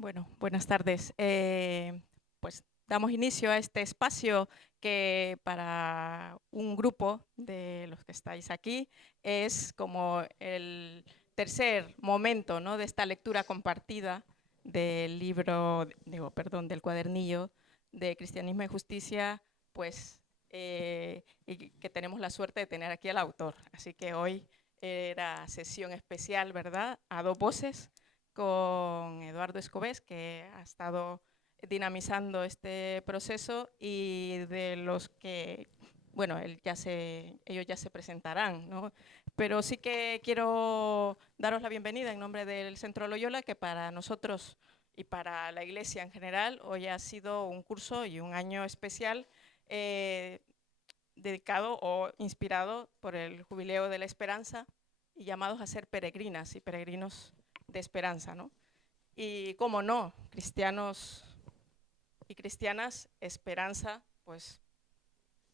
Bueno, buenas tardes. Pues damos inicio a este espacio que para un grupo de los que estáis aquí es como el tercer momento, ¿no?, de esta lectura compartida del libro, del cuadernillo de Cristianismo y Justicia, pues, y que tenemos la suerte de tener aquí al autor. Así que hoy era sesión especial, ¿verdad?, a dos voces, con Eduardo Escobés, que ha estado dinamizando este proceso y de los que, bueno, ellos ya se presentarán, ¿no? Pero sí que quiero daros la bienvenida en nombre del Centro Loyola, que para nosotros y para la Iglesia en general hoy ha sido un curso y un año especial dedicado o inspirado por el Jubileo de la Esperanza y llamados a ser peregrinas y peregrinos de esperanza, ¿no? Y cómo no, cristianos y cristianas, esperanza, pues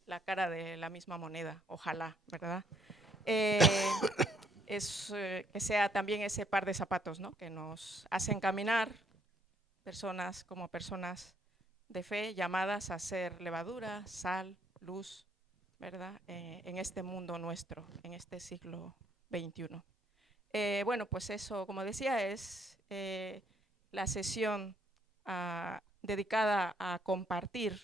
la cara de la misma moneda, ojalá, ¿verdad? Que sea también ese par de zapatos, ¿no?, que nos hacen caminar personas como personas de fe, llamadas a ser levadura, sal, luz, ¿verdad?, en este mundo nuestro, en este siglo XXI. Bueno, pues eso, como decía, es la sesión dedicada a compartir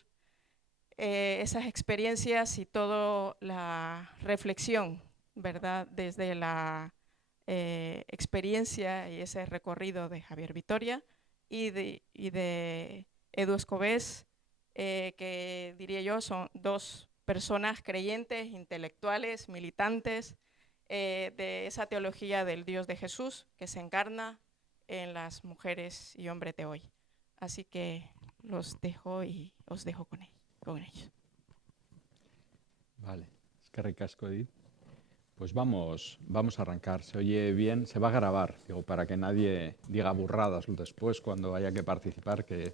esas experiencias y toda la reflexión, ¿verdad?, desde la experiencia y ese recorrido de Javier Vitoria y de Edu Escobés, que diría yo son dos personas creyentes, intelectuales, militantes, de esa teología del Dios de Jesús que se encarna en las mujeres y hombres de hoy. Así que los dejo y os dejo con ellos. Vale, es que ricasco, Edith. Pues vamos a arrancar. Se oye bien, se va a grabar, digo, para que nadie diga burradas después cuando haya que participar, que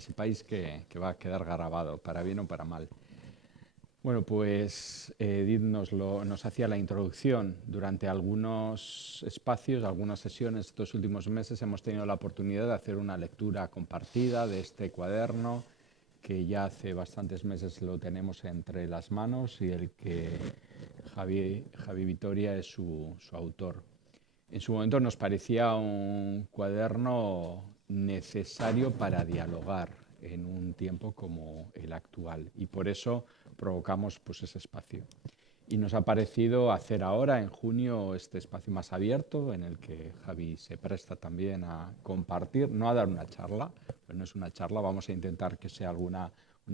sepáis que va a quedar grabado, para bien o para mal. Bueno, pues Edith nos hacía la introducción. Durante algunos espacios, algunas sesiones estos últimos meses hemos tenido la oportunidad de hacer una lectura compartida de este cuaderno, que ya hace bastantes meses lo tenemos entre las manos y el que Javi Vitoria es su autor. En su momento nos parecía un cuaderno necesario para dialogar en un tiempo como el actual, y por eso provocamos pues ese espacio. Y nos ha parecido hacer ahora, en junio, este espacio más abierto, en el que Javi se presta también a compartir, no a dar una charla, pues no es una charla, vamos a intentar que sea una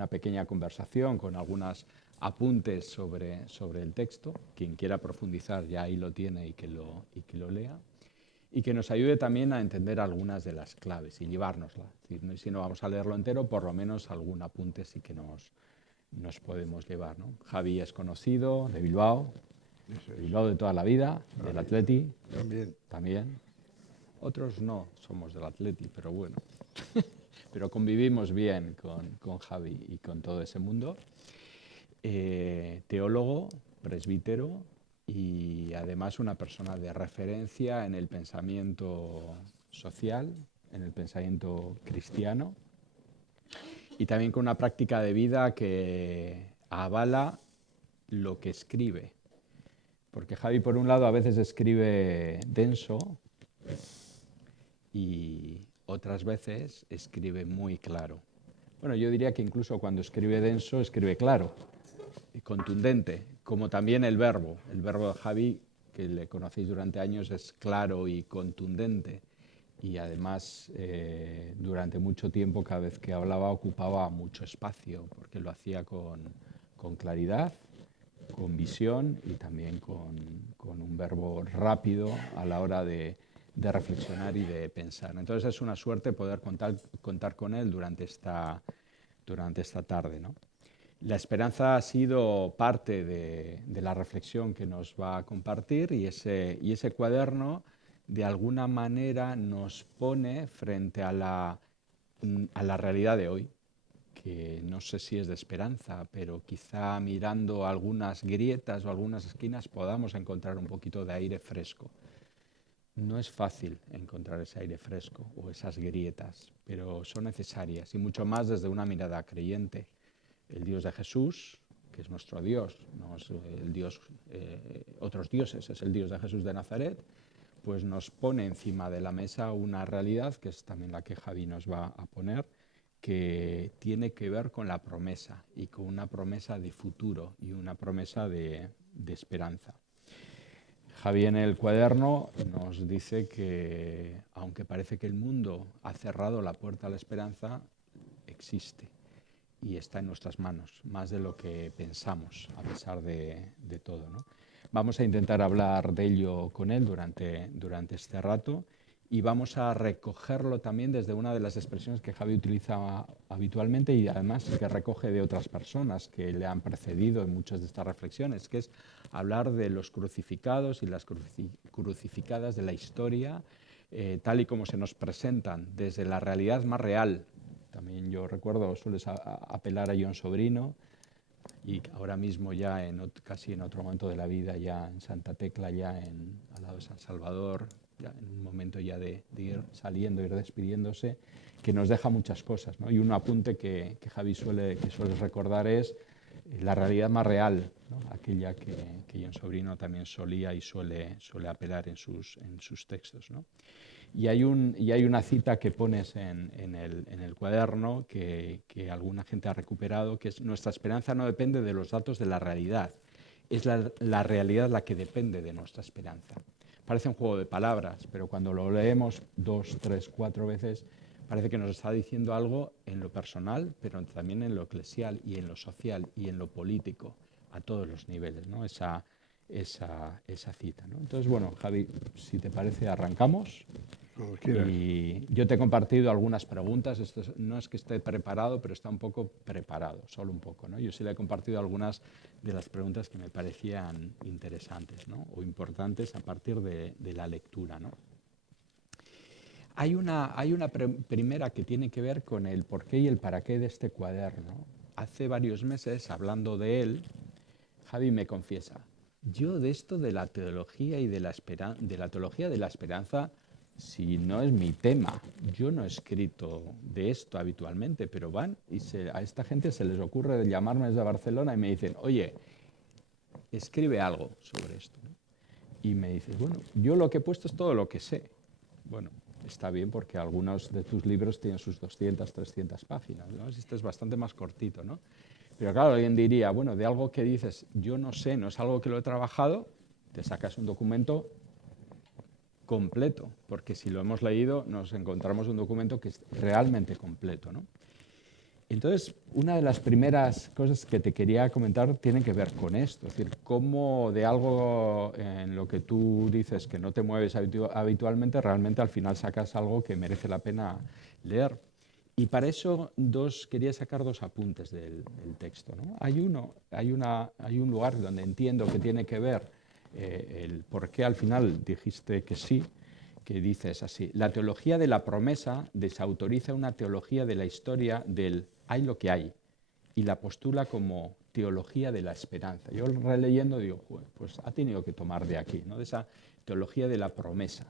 pequeña conversación con algunos apuntes sobre el texto. Quien quiera profundizar ya ahí lo tiene y que lo lea. Y que nos ayude también a entender algunas de las claves y llevárnosla. Es decir, si no vamos a leerlo entero, por lo menos algún apunte sí que nos podemos llevar, ¿no? Javi es conocido de Bilbao, de toda la vida, del Atleti. También. Otros no somos del Atleti, pero bueno. Pero convivimos bien con Javi y con todo ese mundo. Teólogo, presbítero y además una persona de referencia en el pensamiento social, en el pensamiento cristiano, y también con una práctica de vida que avala lo que escribe. Porque Javi, por un lado, a veces escribe denso y otras veces escribe muy claro. Bueno, yo diría que incluso cuando escribe denso, escribe claro y contundente, como también el verbo. El verbo de Javi, que le conocéis durante años, es claro y contundente. Y además, durante mucho tiempo, cada vez que hablaba, ocupaba mucho espacio, porque lo hacía con claridad, con visión y también con un verbo rápido a la hora de reflexionar y de pensar. Entonces es una suerte poder contar con él durante esta tarde, ¿no? La esperanza ha sido parte de la reflexión que nos va a compartir, y ese cuaderno de alguna manera nos pone frente a la realidad de hoy, que no sé si es de esperanza, pero quizá mirando algunas grietas o algunas esquinas podamos encontrar un poquito de aire fresco. No es fácil encontrar ese aire fresco o esas grietas, pero son necesarias y mucho más desde una mirada creyente. El Dios de Jesús, que es nuestro Dios, no es el Dios, otros dioses, es el Dios de Jesús de Nazaret, pues nos pone encima de la mesa una realidad, que es también la que Javi nos va a poner, que tiene que ver con la promesa y con una promesa de futuro y una promesa de esperanza. Javi en el cuaderno nos dice que, aunque parece que el mundo ha cerrado la puerta a la esperanza, existe y está en nuestras manos, más de lo que pensamos, a pesar de todo, ¿no? Vamos a intentar hablar de ello con él durante este rato y vamos a recogerlo también desde una de las expresiones que Javi utiliza habitualmente y además que recoge de otras personas que le han precedido en muchas de estas reflexiones, que es hablar de los crucificados y las crucificadas de la historia, tal y como se nos presentan desde la realidad más real. También yo recuerdo, sueles apelar a Jon Sobrino, y ahora mismo ya casi en otro momento de la vida, ya en Santa Tecla, ya al lado de San Salvador, ya en un momento ya de ir saliendo, ir despidiéndose, que nos deja muchas cosas, ¿no? Y un apunte que Javi suele recordar es la realidad más real, ¿no? Aquella que Jon Sobrino también solía y suele apelar en sus textos, ¿no? Y hay una cita que pones en el cuaderno que alguna gente ha recuperado, que es: nuestra esperanza no depende de los datos de la realidad, es la realidad la que depende de nuestra esperanza. Parece un juego de palabras, pero cuando lo leemos 2, 3, 4 veces, parece que nos está diciendo algo en lo personal, pero también en lo eclesial y en lo social y en lo político, a todos los niveles, ¿no? Esa cita, ¿no? Entonces, bueno, Javi, si te parece, arrancamos. Y yo te he compartido algunas preguntas. Esto no es que esté preparado, pero está un poco preparado, solo un poco, ¿no? Yo sí le he compartido algunas de las preguntas que me parecían interesantes, ¿no? O importantes a partir de la lectura, ¿no? Hay una primera que tiene que ver con el porqué y el para qué de este cuaderno. Hace varios meses, hablando de él, Javi me confiesa: yo de esto de la teología y de la teología de la esperanza, si no es mi tema, yo no he escrito de esto habitualmente, pero van y a esta gente se les ocurre llamarme desde Barcelona y me dicen: oye, escribe algo sobre esto, ¿no? Y me dices: bueno, yo lo que he puesto es todo lo que sé. Bueno, está bien, porque algunos de tus libros tienen sus 200, 300 páginas, ¿no? Este es bastante más cortito, ¿no? Pero claro, alguien diría: bueno, de algo que dices yo no sé, no es algo que lo he trabajado, te sacas un documento completo, porque si lo hemos leído nos encontramos un documento que es realmente completo, ¿no? Entonces, una de las primeras cosas que te quería comentar tiene que ver con esto, es decir, cómo de algo en lo que tú dices que no te mueves habitualmente, realmente al final sacas algo que merece la pena leer. Y para eso quería sacar dos apuntes del texto, ¿no? Hay un lugar donde entiendo que tiene que ver el por qué al final dijiste que sí, que dices así: la teología de la promesa desautoriza una teología de la historia del hay lo que hay y la postula como teología de la esperanza. Yo releyendo digo, pues ha tenido que tomar de aquí, ¿no? De esa teología de la promesa.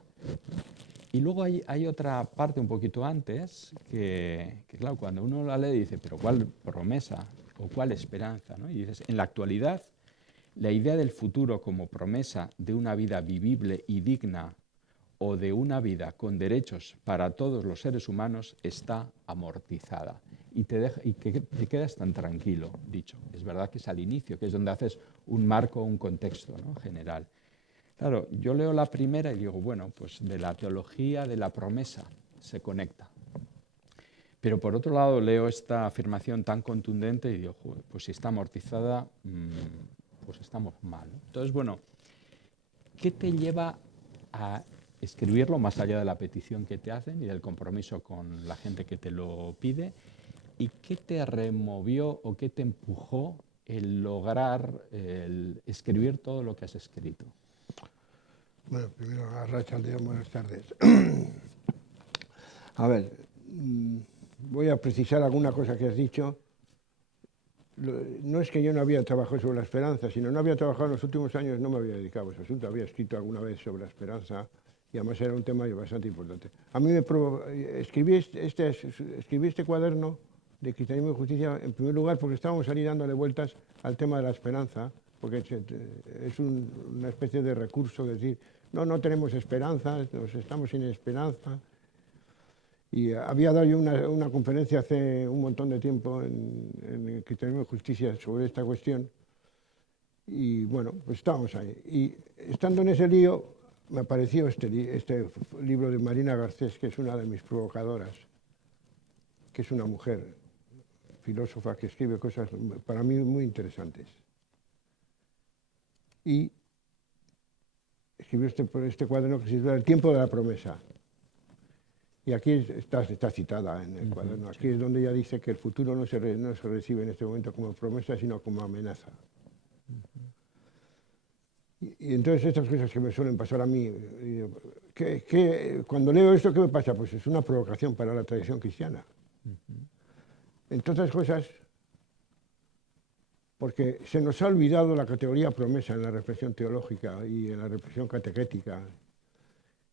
Y luego hay otra parte un poquito antes que claro, cuando uno la lee dice: pero ¿cuál promesa o cuál esperanza, ¿no? Y dices: en la actualidad, la idea del futuro como promesa de una vida vivible y digna, o de una vida con derechos para todos los seres humanos, está amortizada. Y te quedas tan tranquilo, dicho. Es verdad que es al inicio, que es donde haces un marco, un contexto, ¿no? General. Claro, yo leo la primera y digo: bueno, pues de la teología de la promesa se conecta. Pero por otro lado leo esta afirmación tan contundente y digo: pues si está amortizada, pues estamos mal, ¿no? Entonces, bueno, ¿qué te lleva a escribirlo más allá de la petición que te hacen y del compromiso con la gente que te lo pide? ¿Y qué te removió o qué te empujó el lograr escribir todo lo que has escrito? Bueno, primero, Arratsaldeon, buenas tardes. A ver, voy a precisar alguna cosa que has dicho. No es que yo no había trabajado sobre la esperanza, sino no había trabajado en los últimos años, no me había dedicado a ese asunto. Había escrito alguna vez sobre la esperanza y además era un tema bastante importante. A mí escribí este cuaderno de Cristianismo y Justicia, en primer lugar, porque estábamos ahí dándole vueltas al tema de la esperanza, porque es una especie de recurso, de decir, no tenemos esperanza, estamos sin esperanza. Y había dado yo una conferencia hace un montón de tiempo en Cristianismo y Justicia sobre esta cuestión, y bueno, pues estábamos ahí. Y estando en ese lío, me apareció este libro de Marina Garcés, que es una de mis provocadoras, que es una mujer filósofa que escribe cosas para mí muy interesantes. Y escribió este cuaderno que se llama El tiempo de la promesa. Y aquí está citada en el cuaderno. Aquí es donde ella dice que el futuro no se recibe en este momento como promesa, sino como amenaza. Y entonces estas cosas que me suelen pasar a mí, cuando leo esto, ¿qué me pasa? Pues es una provocación para la tradición cristiana. Entre otras cosas, porque se nos ha olvidado la categoría promesa en la reflexión teológica y en la reflexión catequética.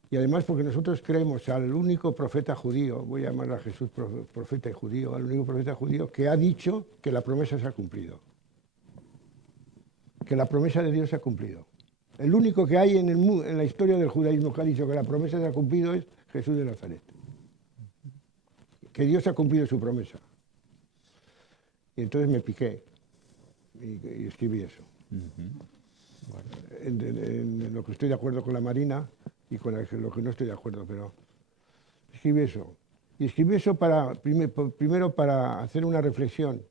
Y además porque nosotros creemos al único profeta judío, voy a llamar a Jesús profeta y judío, al único profeta judío que ha dicho que la promesa se ha cumplido. Que la promesa de Dios se ha cumplido. El único que hay en la historia del judaísmo que ha dicho que la promesa se ha cumplido es Jesús de Nazaret. Que Dios ha cumplido su promesa. Y entonces me piqué y escribí eso. En lo que estoy de acuerdo con la Marina y con lo que no estoy de acuerdo, pero escribí eso. Y escribí eso primero para hacer una reflexión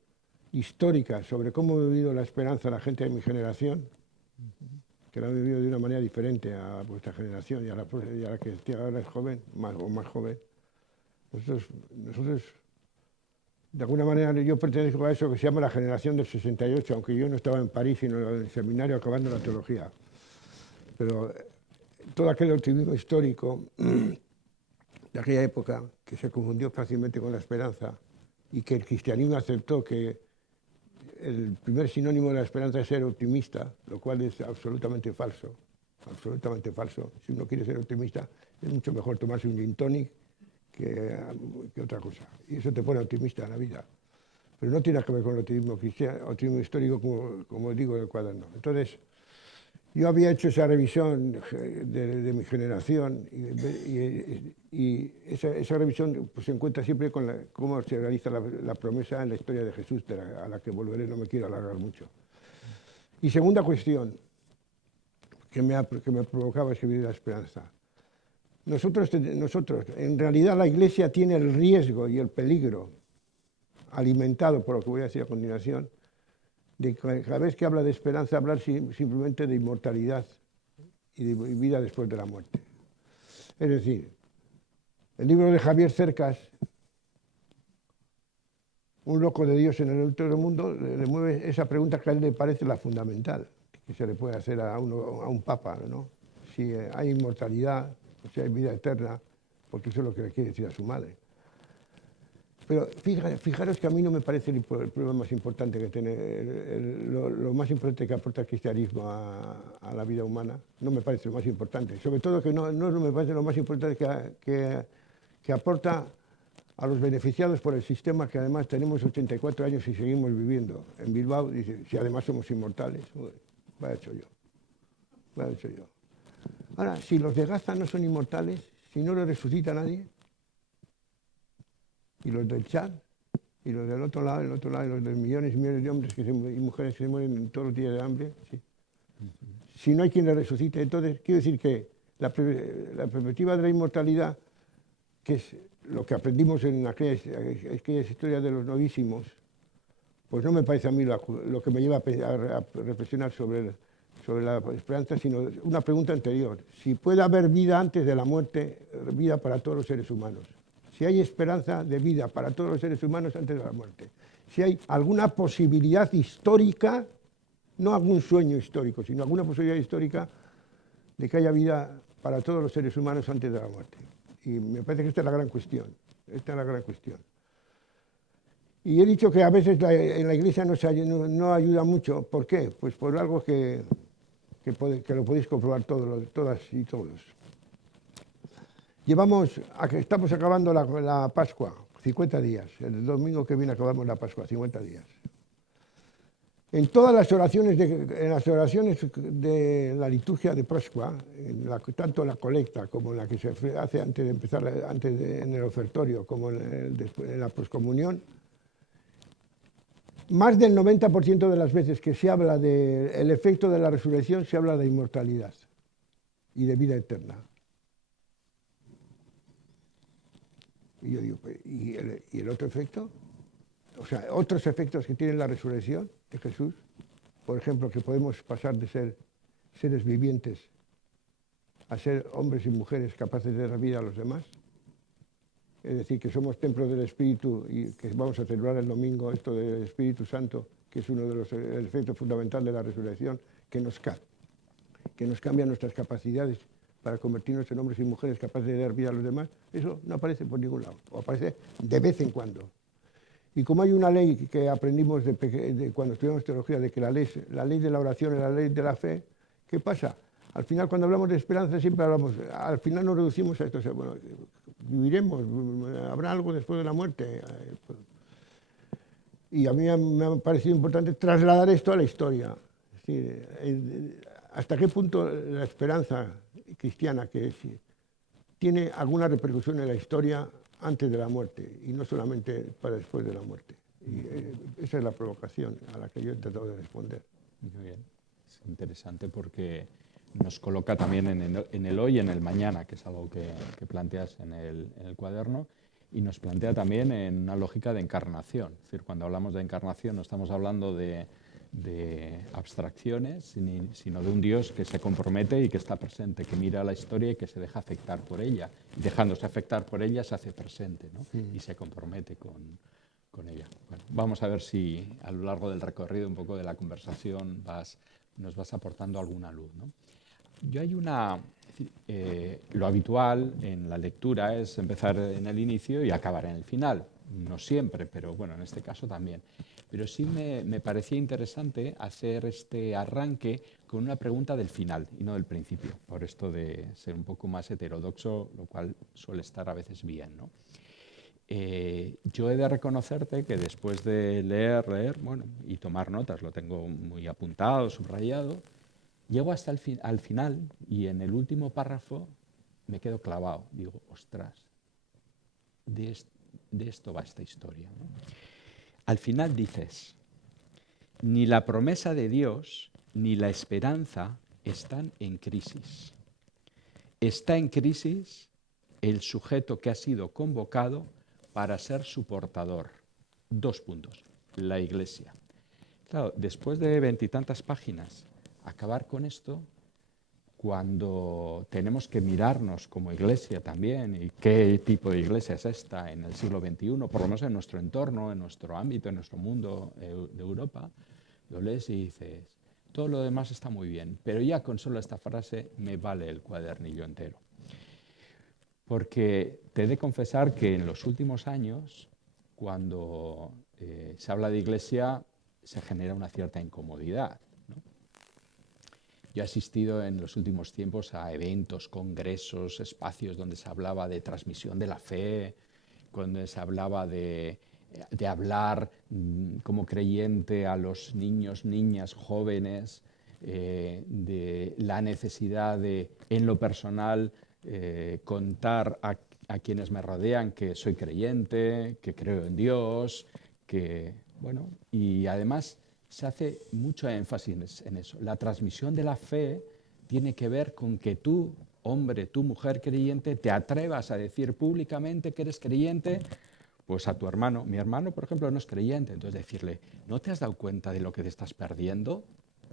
histórica sobre cómo ha vivido la esperanza la gente de mi generación, que la ha vivido de una manera diferente a vuestra generación y a la que ahora es joven, o más joven. Nosotros, de alguna manera, yo pertenezco a eso que se llama la generación del 68, aunque yo no estaba en París, sino en el seminario acabando la teología. Pero todo aquel optimismo histórico de aquella época, que se confundió fácilmente con la esperanza, y que el cristianismo aceptó que el primer sinónimo de la esperanza es ser optimista, lo cual es absolutamente falso, absolutamente falso. Si uno quiere ser optimista, es mucho mejor tomarse un gin tonic que otra cosa. Y eso te pone optimista en la vida. Pero no tiene que ver con el optimismo cristiano, optimismo histórico, como digo en el cuaderno. Entonces, yo había hecho esa revisión de mi generación y esa revisión pues, se encuentra siempre con cómo se realiza la promesa en la historia de Jesús, a la que volveré, no me quiero alargar mucho. Y segunda cuestión que me provocaba escribir la esperanza. Nosotros, en realidad la Iglesia tiene el riesgo y el peligro, alimentado por lo que voy a decir a continuación, de cada vez que habla de esperanza, hablar simplemente de inmortalidad y de vida después de la muerte. Es decir, el libro de Javier Cercas, Un loco de Dios en el otro mundo, le mueve esa pregunta que a él le parece la fundamental, que se le puede hacer a un papa, ¿no? Si hay inmortalidad, si hay vida eterna, porque eso es lo que le quiere decir a su madre. Pero fijaros que a mí no me parece el problema más importante que tiene, lo más importante que aporta el cristianismo a la vida humana, no me parece lo más importante. Sobre todo que no me parece lo más importante que aporta a los beneficiados por el sistema, que además tenemos 84 años y seguimos viviendo. En Bilbao, dice, si además somos inmortales, vaya hecho yo. Ahora, si los de Gaza no son inmortales, si no los resucita nadie, y los del Chad, y los del otro lado, y los de millones y millones de hombres y mujeres que se mueren todos los días de hambre, sí. Si no hay quien les resucite, entonces quiero decir que la perspectiva de la inmortalidad, que es lo que aprendimos en aquellas historias de los novísimos, pues no me parece a mí lo que me lleva a reflexionar sobre la esperanza, sino una pregunta anterior. Si puede haber vida antes de la muerte, vida para todos los seres humanos. Si hay esperanza de vida para todos los seres humanos antes de la muerte. Si hay alguna posibilidad histórica, no algún sueño histórico, sino alguna posibilidad histórica de que haya vida para todos los seres humanos antes de la muerte. Y me parece que esta es la gran cuestión. Y he dicho que a veces en la Iglesia no ayuda mucho. ¿Por qué? Pues por algo que lo podéis comprobar todas y todos. Estamos acabando la Pascua, 50 días. El domingo que viene acabamos la Pascua, 50 días. En todas las oraciones de la liturgia de Pascua, tanto en la colecta como en la que se hace antes de empezar, en el ofertorio, como en la poscomunión, más del 90% de las veces que se habla del efecto de la resurrección, se habla de inmortalidad y de vida eterna. Y yo digo, ¿y el otro efecto? O sea, otros efectos que tiene la resurrección de Jesús, por ejemplo, que podemos pasar de ser seres vivientes a ser hombres y mujeres capaces de dar vida a los demás. Es decir, que somos templos del Espíritu y que vamos a celebrar el domingo esto del Espíritu Santo, que es uno de los efectos fundamentales de la resurrección, que nos cambia nuestras capacidades para convertirnos en hombres y mujeres capaces de dar vida a los demás. Eso no aparece por ningún lado, o aparece de vez en cuando. Y como hay una ley que aprendimos cuando estudiamos teología, de que la ley de la oración es la ley de la fe, ¿qué pasa? Al final, cuando hablamos de esperanza, siempre al final nos reducimos a esto. O sea, bueno, viviremos, habrá algo después de la muerte. Y a mí me ha parecido importante trasladar esto a la historia. Es decir, hasta qué punto la esperanza cristiana tiene alguna repercusión en la historia antes de la muerte y no solamente para después de la muerte. Y esa es la provocación a la que yo he tratado de responder. Muy bien, es interesante porque nos coloca también en el hoy y en el mañana, que es algo que planteas en el cuaderno, y nos plantea también en una lógica de encarnación. Es decir, cuando hablamos de encarnación no estamos hablando de abstracciones, sino de un Dios que se compromete y que está presente, que mira la historia y que se deja afectar por ella. Y dejándose afectar por ella se hace presente, ¿no? Y se compromete con ella. Bueno, vamos a ver si a lo largo del recorrido, un poco de la conversación, nos vas aportando alguna luz, ¿no? Yo hay lo habitual en la lectura es empezar en el inicio y acabar en el final. No siempre, pero bueno, en este caso también. Pero sí me parecía interesante hacer este arranque con una pregunta del final y no del principio, por esto de ser un poco más heterodoxo, lo cual suele estar a veces bien, ¿no? Yo he de reconocerte que después de leer, bueno, y tomar notas, lo tengo muy apuntado, subrayado, llego hasta al final y en el último párrafo me quedo clavado. Digo, ostras, de esto va esta historia, ¿no? Al final dices, ni la promesa de Dios ni la esperanza están en crisis. Está en crisis el sujeto que ha sido convocado para ser su portador. 2 puntos, la Iglesia. Claro, después de 20 y tantas páginas, acabar con esto, cuando tenemos que mirarnos como Iglesia también, y qué tipo de Iglesia es esta en el siglo XXI, por lo menos en nuestro entorno, en nuestro ámbito, en nuestro mundo de Europa, lo lees y dices, todo lo demás está muy bien, pero ya con solo esta frase me vale el cuadernillo entero. Porque te he de confesar que en los últimos años, cuando se habla de Iglesia, se genera una cierta incomodidad. Yo he asistido en los últimos tiempos a eventos, congresos, espacios donde se hablaba de transmisión de la fe, donde se hablaba de hablar como creyente a los niños, niñas, jóvenes, de la necesidad de, en lo personal, contar a quienes me rodean que soy creyente, que creo en Dios, y además se hace mucho énfasis en eso. La transmisión de la fe tiene que ver con que tú, hombre, tú, mujer creyente, te atrevas a decir públicamente que eres creyente, pues a tu hermano. Mi hermano, por ejemplo, no es creyente, entonces decirle, ¿no te has dado cuenta de lo que te estás perdiendo?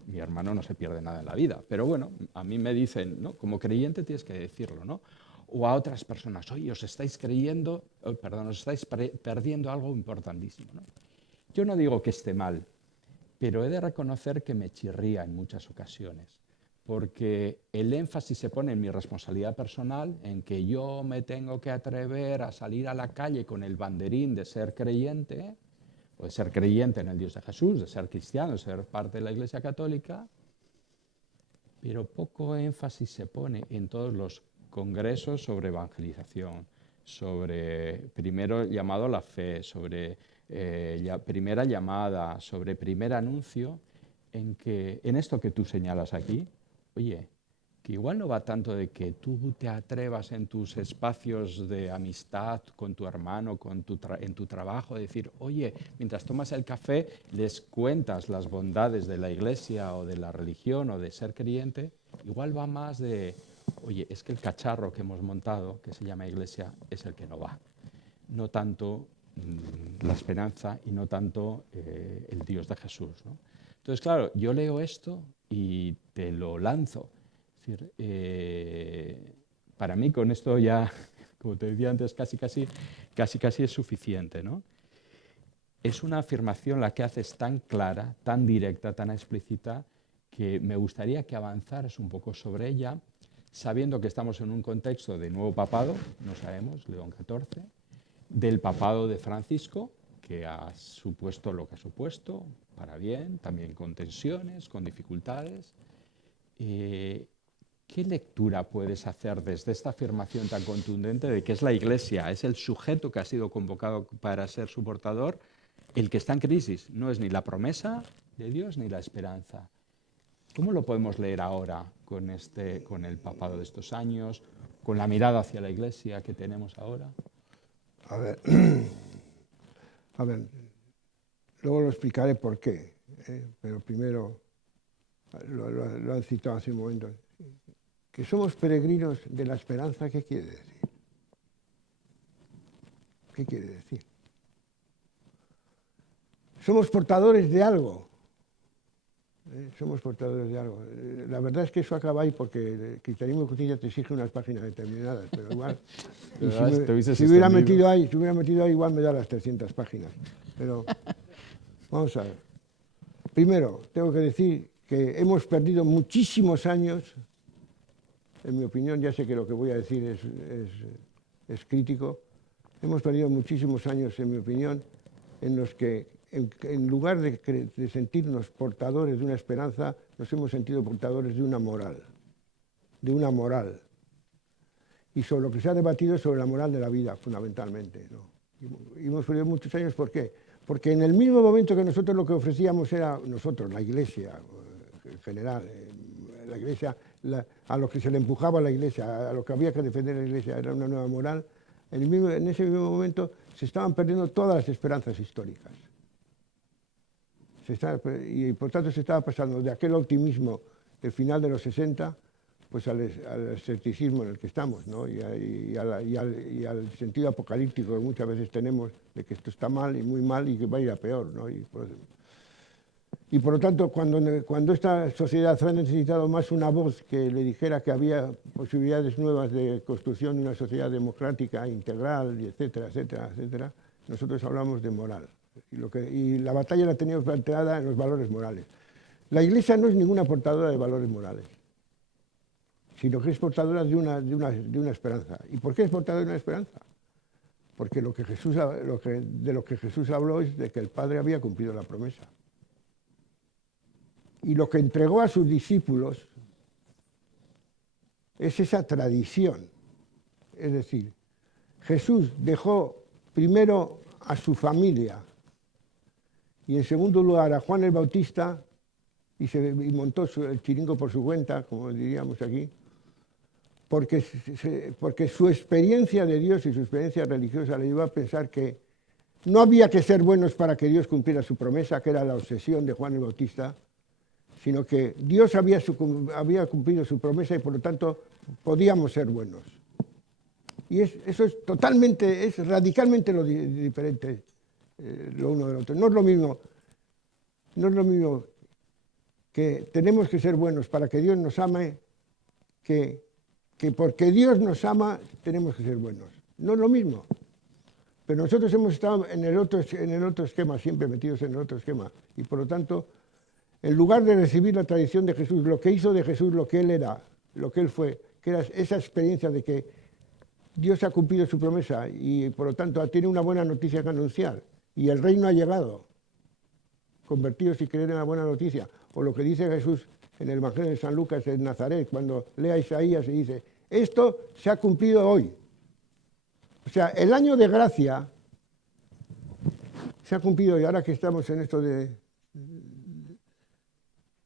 Mi hermano no se pierde nada en la vida, pero bueno, a mí me dicen, ¿no? Como creyente tienes que decirlo, ¿no? O a otras personas, oye, os estáis perdiendo algo importantísimo, ¿no? Yo no digo que esté mal, pero he de reconocer que me chirría en muchas ocasiones, porque el énfasis se pone en mi responsabilidad personal, en que yo me tengo que atrever a salir a la calle con el banderín de ser creyente, o de ser creyente en el Dios de Jesús, de ser cristiano, de ser parte de la Iglesia Católica, pero poco énfasis se pone en todos los congresos sobre evangelización, sobre primero llamado a la fe, sobre primera llamada, sobre primer anuncio, en esto que tú señalas aquí, oye, que igual no va tanto de que tú te atrevas en tus espacios de amistad con tu hermano, en tu trabajo, decir, oye, mientras tomas el café, les cuentas las bondades de la iglesia o de la religión o de ser creyente, igual va más de, oye, es que el cacharro que hemos montado, que se llama iglesia, es el que no va. No tanto la esperanza y no tanto el Dios de Jesús, ¿no? Entonces, claro, yo leo esto y te lo lanzo. Es decir, para mí con esto ya, como te decía antes, casi es suficiente, ¿no? Es una afirmación la que haces tan clara, tan directa, tan explícita, que me gustaría que avanzaras un poco sobre ella, sabiendo que estamos en un contexto de nuevo papado, no sabemos, León XIV, del papado de Francisco, que ha supuesto lo que ha supuesto, para bien, también con tensiones, con dificultades. ¿Qué lectura puedes hacer desde esta afirmación tan contundente de que es la Iglesia, es el sujeto que ha sido convocado para ser su portador, el que está en crisis? No es ni la promesa de Dios ni la esperanza. ¿Cómo lo podemos leer ahora con el papado de estos años, con la mirada hacia la Iglesia que tenemos ahora? A ver, luego lo explicaré por qué, pero primero lo han citado hace un momento. Que somos peregrinos de la esperanza, ¿qué quiere decir? ¿Qué quiere decir? Somos portadores de algo. Somos portadores de algo. La verdad es que eso acaba ahí porque el cristianismo y justicia te exige unas páginas determinadas, pero igual, si hubiera metido ahí, igual me da las 300 páginas. Pero vamos a ver. Primero, tengo que decir que hemos perdido muchísimos años. En mi opinión, ya sé que lo que voy a decir es crítico, hemos perdido muchísimos años, en mi opinión, en los que, en lugar de sentirnos portadores de una esperanza, nos hemos sentido portadores de una moral. Y sobre lo que se ha debatido es sobre la moral de la vida, fundamentalmente, ¿no? Y hemos perdido muchos años, ¿por qué? Porque en el mismo momento que nosotros lo que ofrecíamos era, la Iglesia en general, la Iglesia, a lo que se le empujaba a la Iglesia, a lo que había que defender a la Iglesia, era una nueva moral, en ese mismo momento se estaban perdiendo todas las esperanzas históricas. Y por tanto se estaba pasando de aquel optimismo del final de los 60 pues al escepticismo en el que estamos, ¿no? y al sentido apocalíptico que muchas veces tenemos de que esto está mal y muy mal y que va a ir a peor, ¿no? Y por lo tanto, cuando esta sociedad ha necesitado más una voz que le dijera que había posibilidades nuevas de construcción de una sociedad democrática, integral, etcétera, etcétera, etcétera, nosotros hablamos de moral. Y la batalla la teníamos planteada en los valores morales. La Iglesia no es ninguna portadora de valores morales, sino que es portadora de una esperanza. ¿Y por qué es portadora de una esperanza? Porque de lo que Jesús habló es de que el Padre había cumplido la promesa. Y lo que entregó a sus discípulos es esa tradición. Es decir, Jesús dejó primero a su familia y en segundo lugar a Juan el Bautista y montó el chiringo por su cuenta, como diríamos aquí, porque su experiencia de Dios y su experiencia religiosa le llevó a pensar que no había que ser buenos para que Dios cumpliera su promesa, que era la obsesión de Juan el Bautista, sino que Dios había cumplido su promesa y por lo tanto podíamos ser buenos. Y eso es radicalmente lo diferente lo uno del otro. No es lo mismo que tenemos que ser buenos para que Dios nos ame, que porque Dios nos ama tenemos que ser buenos. No es lo mismo. Pero nosotros hemos estado en el otro esquema, siempre metidos en el otro esquema. Y por lo tanto, en lugar de recibir la tradición de Jesús, lo que hizo de Jesús, lo que Él era, lo que Él fue, que era esa experiencia de que Dios ha cumplido su promesa y por lo tanto tiene una buena noticia que anunciar y el reino ha llegado. Convertidos y creer en la buena noticia. O lo que dice Jesús en el Evangelio de San Lucas en Nazaret, cuando lee a Isaías y dice, Esto se ha cumplido hoy. O sea, el año de gracia se ha cumplido, y ahora que estamos en esto de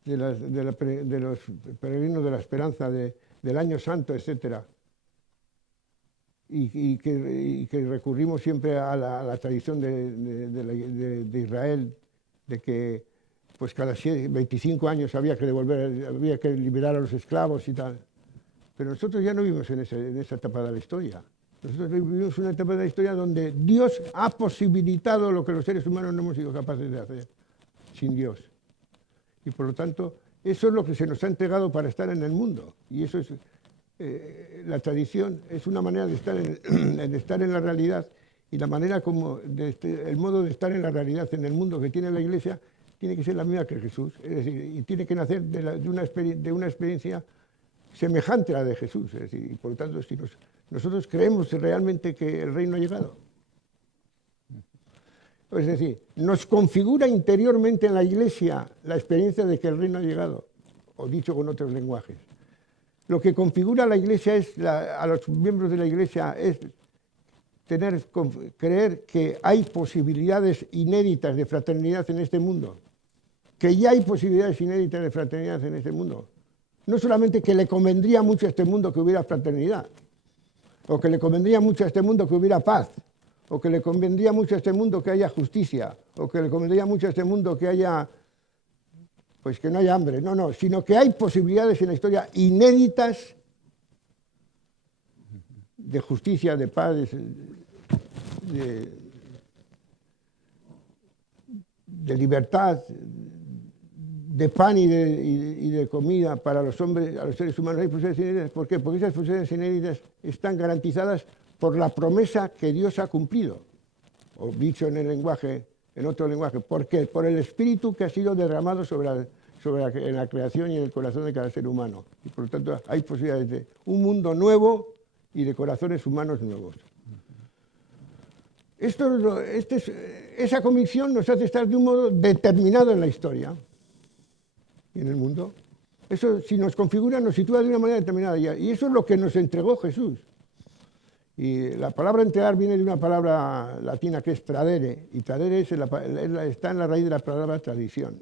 los peregrinos de la esperanza, del año santo, etc., y que recurrimos siempre a la tradición de Israel, de que pues cada 25 años había que liberar a los esclavos y tal. Pero nosotros ya no vivimos en esa etapa de la historia. Nosotros vivimos una etapa de la historia donde Dios ha posibilitado lo que los seres humanos no hemos sido capaces de hacer sin Dios. Y por lo tanto, eso es lo que se nos ha entregado para estar en el mundo. Y eso es, la tradición es una manera de estar en la realidad, y la manera como, el modo de estar en la realidad en el mundo que tiene la Iglesia, tiene que ser la misma que Jesús. Es decir, y tiene que nacer de una experiencia semejante a la de Jesús. Es decir, y por lo tanto, si nosotros creemos realmente que el reino ha llegado. Es decir, nos configura interiormente en la Iglesia la experiencia de que el reino ha llegado, o dicho con otros lenguajes. Lo que configura a la Iglesia a los miembros de la Iglesia es creer que hay posibilidades inéditas de fraternidad en este mundo, que ya hay posibilidades inéditas de fraternidad en este mundo. No solamente que le convendría mucho a este mundo que hubiera fraternidad, o que le convendría mucho a este mundo que hubiera paz, o que le convendría mucho a este mundo que haya justicia, o que le convendría mucho a este mundo que haya, pues que no haya hambre. No, no, sino que hay posibilidades en la historia inéditas de justicia, de paz, de libertad, de pan y de comida para los hombres, a los seres humanos. Hay posibilidades inéditas. ¿Por qué? Porque esas posibilidades inéditas están garantizadas por la promesa que Dios ha cumplido, o dicho en otro lenguaje. ¿Por qué? Por el Espíritu que ha sido derramado en la creación y en el corazón de cada ser humano. Y por lo tanto hay posibilidades de un mundo nuevo y de corazones humanos nuevos. Esa convicción nos hace estar de un modo determinado en la historia y en el mundo. Eso, si nos configura, nos sitúa de una manera determinada. Y eso es lo que nos entregó Jesús. Y la palabra entregar viene de una palabra latina que es tradere, y tradere está en la raíz de la palabra tradición.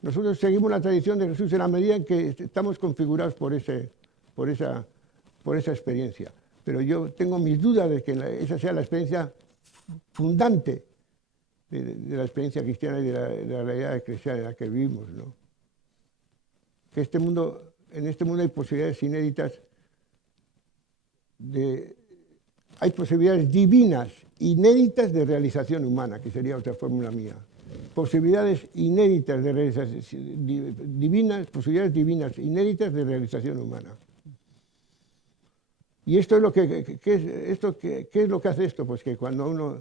Nosotros seguimos la tradición de Jesús en la medida en que estamos configurados por esa experiencia. Pero yo tengo mis dudas de que esa sea la experiencia fundante de la experiencia cristiana y de la realidad cristiana en la que vivimos, ¿no? Que en este mundo hay posibilidades inéditas hay posibilidades divinas, inéditas de realización humana, que sería otra fórmula mía. Posibilidades inéditas de realización divinas, posibilidades divinas, inéditas de realización humana. Y esto es ¿qué es lo que hace esto? Pues que cuando uno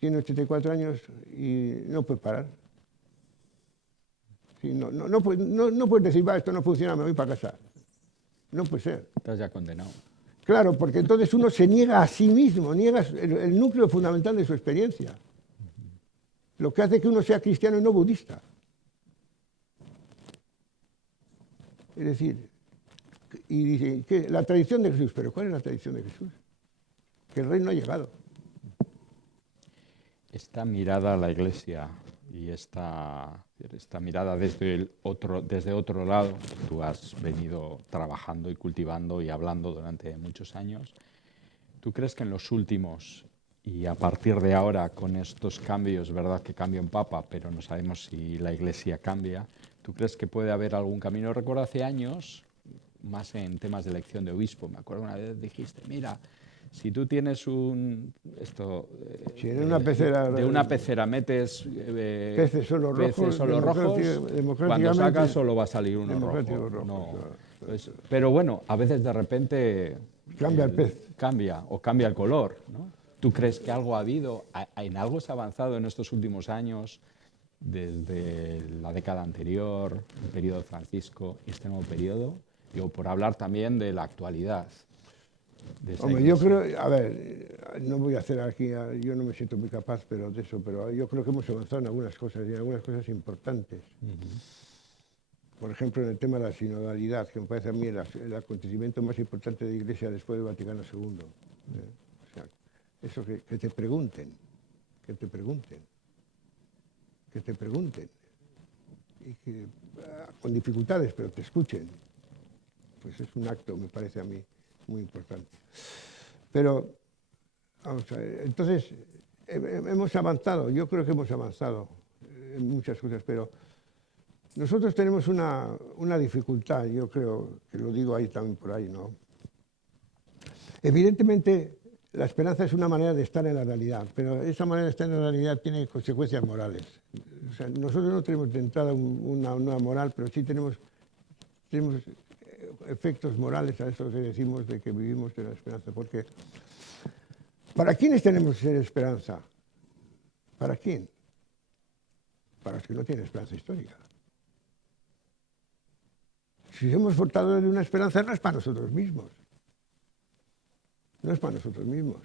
tiene 84 años y no puede parar. Sí, no puedes decir, va, esto no funciona, me voy para casa. No puede ser. Estás ya condenado. Claro, porque entonces uno se niega a sí mismo, niega el núcleo fundamental de su experiencia. Lo que hace que uno sea cristiano y no budista. Es decir, y dice, ¿qué? La tradición de Jesús. ¿Pero cuál es la tradición de Jesús? Que el reino ha llegado. Esta mirada a la Iglesia y esta mirada desde otro lado, tú has venido trabajando y cultivando y hablando durante muchos años. ¿Tú crees que en los últimos, y a partir de ahora con estos cambios, verdad que cambia un papa, pero no sabemos si la Iglesia cambia, ¿tú crees que puede haber algún camino? Recuerdo hace años, más en temas de elección de obispo, me acuerdo una vez dijiste, mira, si tú tienes si en una pecera metes peces solo rojos, cuando sacas solo va a salir uno rojo. No. Pues, pero bueno, a veces de repente cambia el pez. Cambia el color, ¿no? ¿Tú crees que algo ha habido, en algo se ha avanzado en estos últimos años, desde la década anterior, el periodo Francisco y este nuevo periodo? Digo, por hablar también de la actualidad. Hombre, yo creo, a ver, no voy a hacer aquí, yo no me siento muy capaz de eso, pero yo creo que hemos avanzado en algunas cosas, y en algunas cosas importantes. por ejemplo, en el tema de la sinodalidad, que me parece a mí el acontecimiento más importante de la Iglesia después del Vaticano II. O sea, eso que te pregunten, que te pregunten, que te pregunten, y que, con dificultades, pero te escuchen, pues es un acto, me parece a mí, muy importante. Pero, vamos a ver, entonces, hemos avanzado, yo creo que hemos avanzado en muchas cosas, pero nosotros tenemos una dificultad, yo creo que lo digo ahí también por ahí, ¿no? Evidentemente, la esperanza es una manera de estar en la realidad, pero esa manera de estar en la realidad tiene consecuencias morales. O sea, nosotros no tenemos de entrada una moral, pero sí tenemos efectos morales a eso que decimos de que vivimos en la esperanza. Porque, ¿para quiénes tenemos que ser esperanza? ¿Para quién? Para los que no tienen esperanza histórica. Si somos portadores de una esperanza, no es para nosotros mismos. No es para nosotros mismos.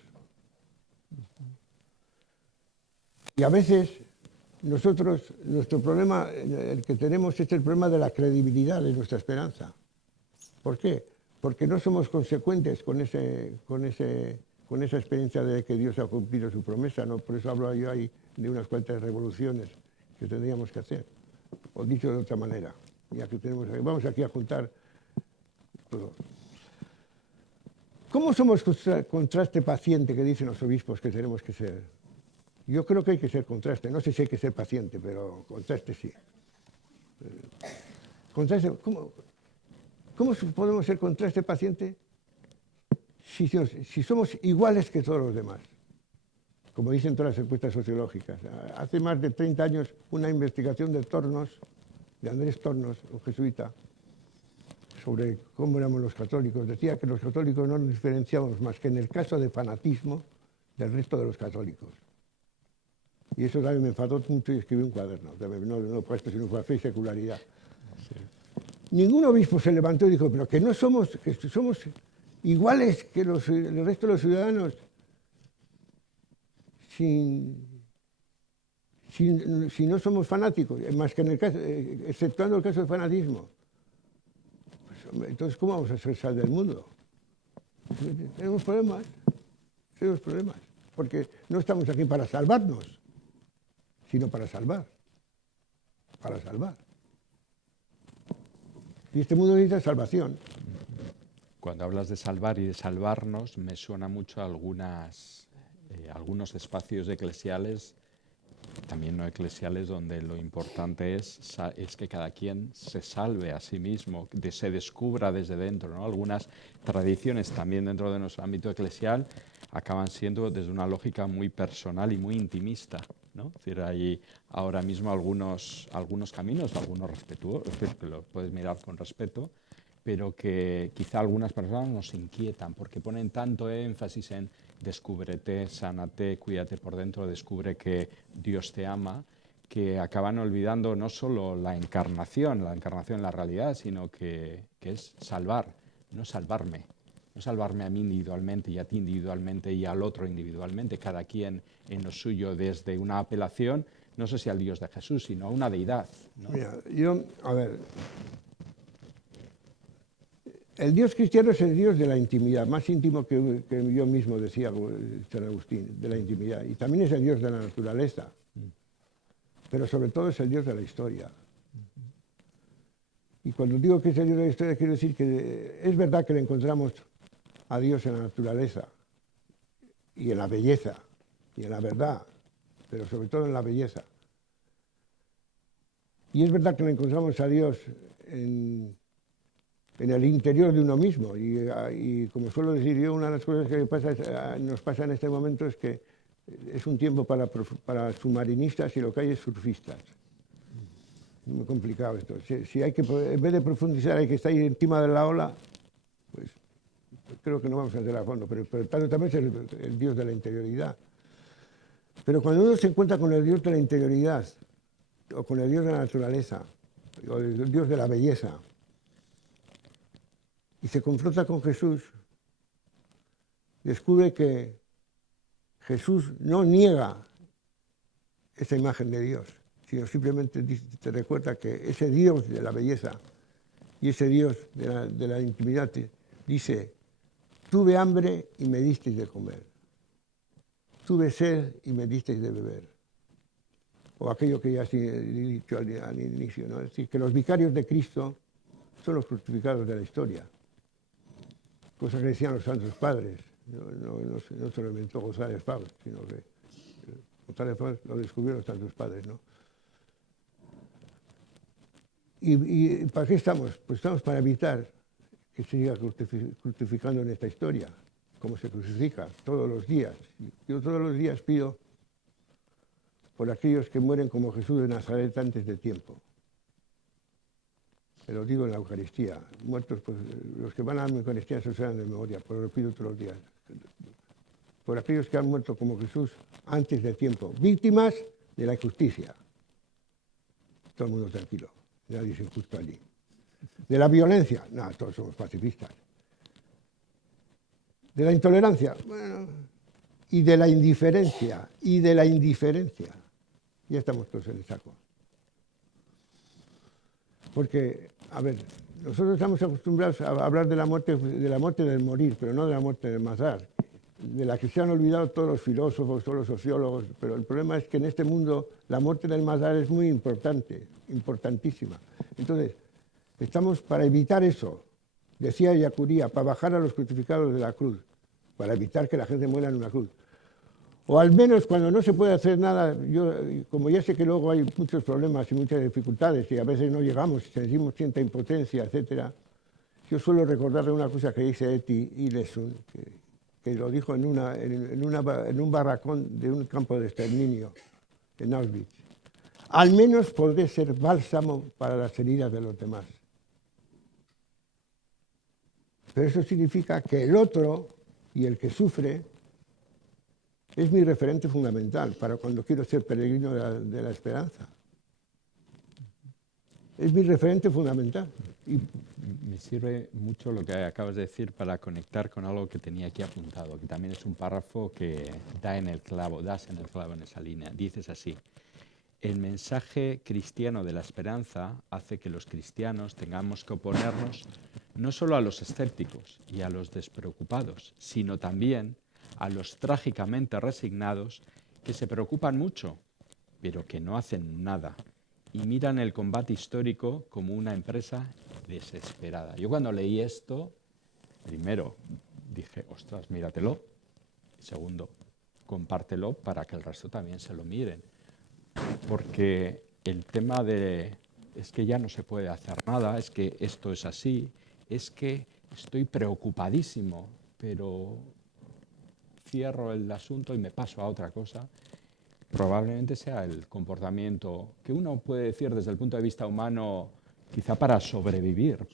Y a veces nosotros, nuestro problema, el que tenemos es el problema de la credibilidad de nuestra esperanza. ¿Por qué? Porque no somos consecuentes con esa experiencia de que Dios ha cumplido su promesa, ¿no? Por eso hablo yo ahí de unas cuantas revoluciones que tendríamos que hacer. O dicho de otra manera, ya que vamos aquí a juntar todo. ¿Cómo somos contraste paciente que dicen los obispos que tenemos que ser? Yo creo que hay que ser contraste. No sé si hay que ser paciente, pero contraste sí. Contraste, ¿cómo podemos ser contraste paciente si somos iguales que todos los demás? Como dicen todas las encuestas sociológicas. Hace más de 30 años una investigación de Andrés Tornos, un jesuita, sobre cómo éramos los católicos. Decía que los católicos no nos diferenciábamos más que en el caso de fanatismo del resto de los católicos. Y eso también me enfadó mucho y escribí un cuaderno. No por esto, sino por fe y secularidad. Sí. Ningún obispo se levantó y dijo, pero que somos iguales que el resto de los ciudadanos, si no somos fanáticos, más que en el caso, exceptuando el caso del fanatismo. Pues, entonces, ¿cómo vamos a ser sal del mundo? Tenemos problemas, porque no estamos aquí para salvarnos, sino para salvar. Y este mundo necesita salvación. Cuando hablas de salvar y de salvarnos, me suena mucho a algunos espacios eclesiales, también no eclesiales, donde lo importante es que cada quien se salve a sí mismo, se descubra desde dentro, ¿no? Algunas tradiciones también dentro de nuestro ámbito eclesial acaban siendo desde una lógica muy personal y muy intimista, ¿no? Es decir, hay ahora mismo algunos caminos, algunos respetuosos, que los puedes mirar con respeto, pero que quizá algunas personas nos inquietan porque ponen tanto énfasis en descúbrete, sánate, cuídate por dentro, descubre que Dios te ama, que acaban olvidando no solo la encarnación en la realidad, sino que es salvar, no salvarme a mí individualmente y a ti individualmente y al otro individualmente, cada quien en lo suyo, desde una apelación, no sé si al Dios de Jesús, sino a una deidad, ¿no? Mira, el Dios cristiano es el Dios de la intimidad, más íntimo que yo mismo, decía San Agustín, de la intimidad. Y también es el Dios de la naturaleza, pero sobre todo es el Dios de la historia. Y cuando digo que es el Dios de la historia, quiero decir que es verdad que le encontramos a Dios en la naturaleza, y en la belleza, y en la verdad, pero sobre todo en la belleza. Y es verdad que le encontramos a Dios en el interior de uno mismo. Y como suelo decir yo, una de las cosas que nos pasa en este momento es que es un tiempo para submarinistas y lo que hay es surfistas. Es muy complicado esto. Si hay que, en vez de profundizar, hay que estar ahí encima de la ola, pues creo que no vamos a entrar a fondo. Pero también es el Dios de la interioridad. Pero cuando uno se encuentra con el Dios de la interioridad, o con el Dios de la naturaleza, o el Dios de la belleza, y se confronta con Jesús, descubre que Jesús no niega esa imagen de Dios, sino simplemente te recuerda que ese Dios de la belleza y ese Dios de la intimidad dice: tuve hambre y me disteis de comer, tuve sed y me disteis de beber. O aquello que ya he dicho al inicio, ¿no? Es decir, que los vicarios de Cristo son los crucificados de la historia, cosa que decían los santos padres. No se lo inventó González Pablo, sino que González Pablo lo descubrieron los santos padres, ¿no? ¿Y para qué estamos? Pues estamos para evitar que se siga crucificando en esta historia, como se crucifica todos los días. Yo todos los días pido por aquellos que mueren como Jesús de Nazaret antes de tiempo. Te lo digo en la Eucaristía. Muertos, pues, los que van a la Eucaristía se saben de memoria, pero lo pido todos los días. Por aquellos que han muerto como Jesús antes de tiempo, víctimas de la injusticia. Todo el mundo tranquilo, nadie es injusto allí. De la violencia, no, todos somos pacifistas. De la intolerancia, bueno, y de la indiferencia, Ya estamos todos en el saco. Porque, a ver, nosotros estamos acostumbrados a hablar de la muerte del morir, pero no de la muerte del matar, de la que se han olvidado todos los filósofos, todos los sociólogos, pero el problema es que en este mundo la muerte del matar es muy importante, importantísima. Entonces, estamos para evitar eso, decía Yacuría, para bajar a los crucificados de la cruz, para evitar que la gente muera en una cruz. O al menos cuando no se puede hacer nada, yo, como ya sé que luego hay muchos problemas y muchas dificultades y a veces no llegamos y sentimos cierta impotencia, etc., yo suelo recordarle una cosa que dice Etty Hillesum, que lo dijo en un barracón de un campo de exterminio en Auschwitz. Al menos podré ser bálsamo para las heridas de los demás. Pero eso significa que el otro y el que sufre es mi referente fundamental para cuando quiero ser peregrino de la esperanza. Es mi referente fundamental. Y me sirve mucho lo que acabas de decir para conectar con algo que tenía aquí apuntado, que también es un párrafo que das en el clavo en esa línea. Dices así: el mensaje cristiano de la esperanza hace que los cristianos tengamos que oponernos no solo a los escépticos y a los despreocupados, sino también a los trágicamente resignados que se preocupan mucho, pero que no hacen nada y miran el combate histórico como una empresa desesperada. Yo cuando leí esto, primero dije, ostras, míratelo. Segundo, compártelo para que el resto también se lo miren. Porque el tema de es que ya no se puede hacer nada, es que esto es así, es que estoy preocupadísimo, pero cierro el asunto y me paso a otra cosa, probablemente sea el comportamiento que uno puede decir desde el punto de vista humano, quizá para sobrevivir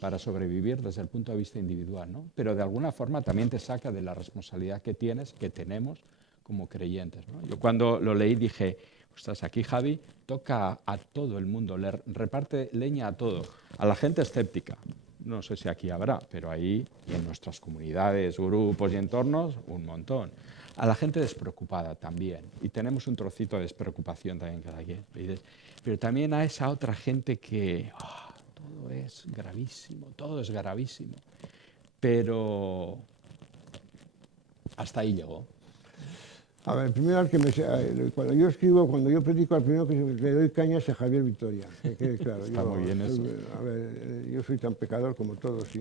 desde el punto de vista individual, ¿no? Pero de alguna forma también te saca de la responsabilidad que tienes, que tenemos como creyentes, ¿no? Yo cuando lo leí dije, ostras, aquí Javi toca a todo el mundo, le reparte leña a todo, a la gente escéptica. No sé si aquí habrá, pero ahí y en nuestras comunidades, grupos y entornos, un montón. A la gente despreocupada también, y tenemos un trocito de despreocupación también cada quien. Pero también a esa otra gente que todo es gravísimo, pero hasta ahí llegó. A ver, primero cuando yo escribo, cuando yo predico, al primero que le doy caña es a Javier Vitoria. Que quede claro. Está muy bien eso. A ver, yo soy tan pecador como todos, y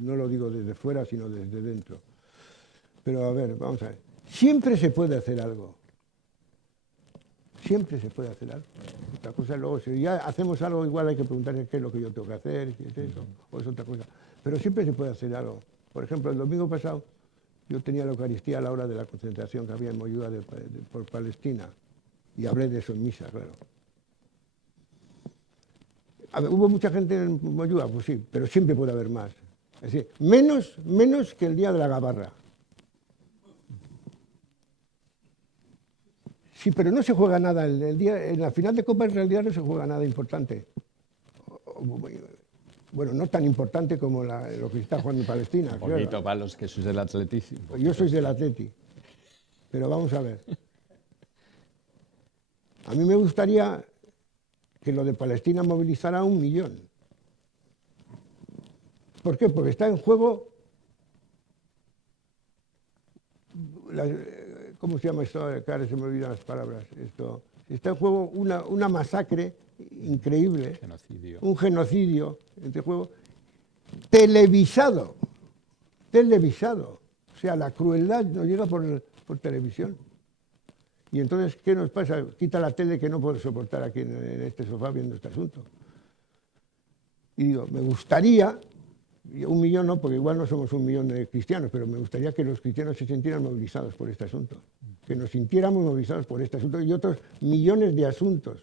no lo digo desde fuera, sino desde dentro. Pero a ver, vamos a ver. Siempre se puede hacer algo. Siempre se puede hacer algo. Otra cosa, luego, si ya hacemos algo, igual hay que preguntarse qué es lo que yo tengo que hacer, qué es eso, o es otra cosa. Pero siempre se puede hacer algo. Por ejemplo, el domingo pasado, yo tenía la Eucaristía a la hora de la concentración que había en Moyúa por Palestina, y hablé de eso en misa, claro. A ver, ¿hubo mucha gente en Moyúa? Pues sí, pero siempre puede haber más. Es decir, menos que el día de la Gabarra. Sí, pero no se juega nada. En la final de Copa en realidad no se juega nada importante. Bueno, no tan importante como lo que está jugando en Palestina. Un poquito claro. Para los que sois del Atleti. Yo soy del Atleti. Pero vamos a ver. A mí me gustaría que lo de Palestina movilizará a 1 millón. ¿Por qué? Porque está en juego, ¿cómo se llama esto? Claro, se me olvidan las palabras. Está en juego una masacre increíble, Genocidio. un genocidio, entre juego, televisado. O sea, la crueldad nos llega por televisión. Y entonces, ¿qué nos pasa? Quita la tele que no puedo soportar aquí en este sofá viendo este asunto. Y digo, me gustaría, 1 millón no, porque igual no somos 1 millón de cristianos, pero me gustaría que los cristianos se sintieran movilizados por este asunto. Que nos sintiéramos movilizados por este asunto y otros millones de asuntos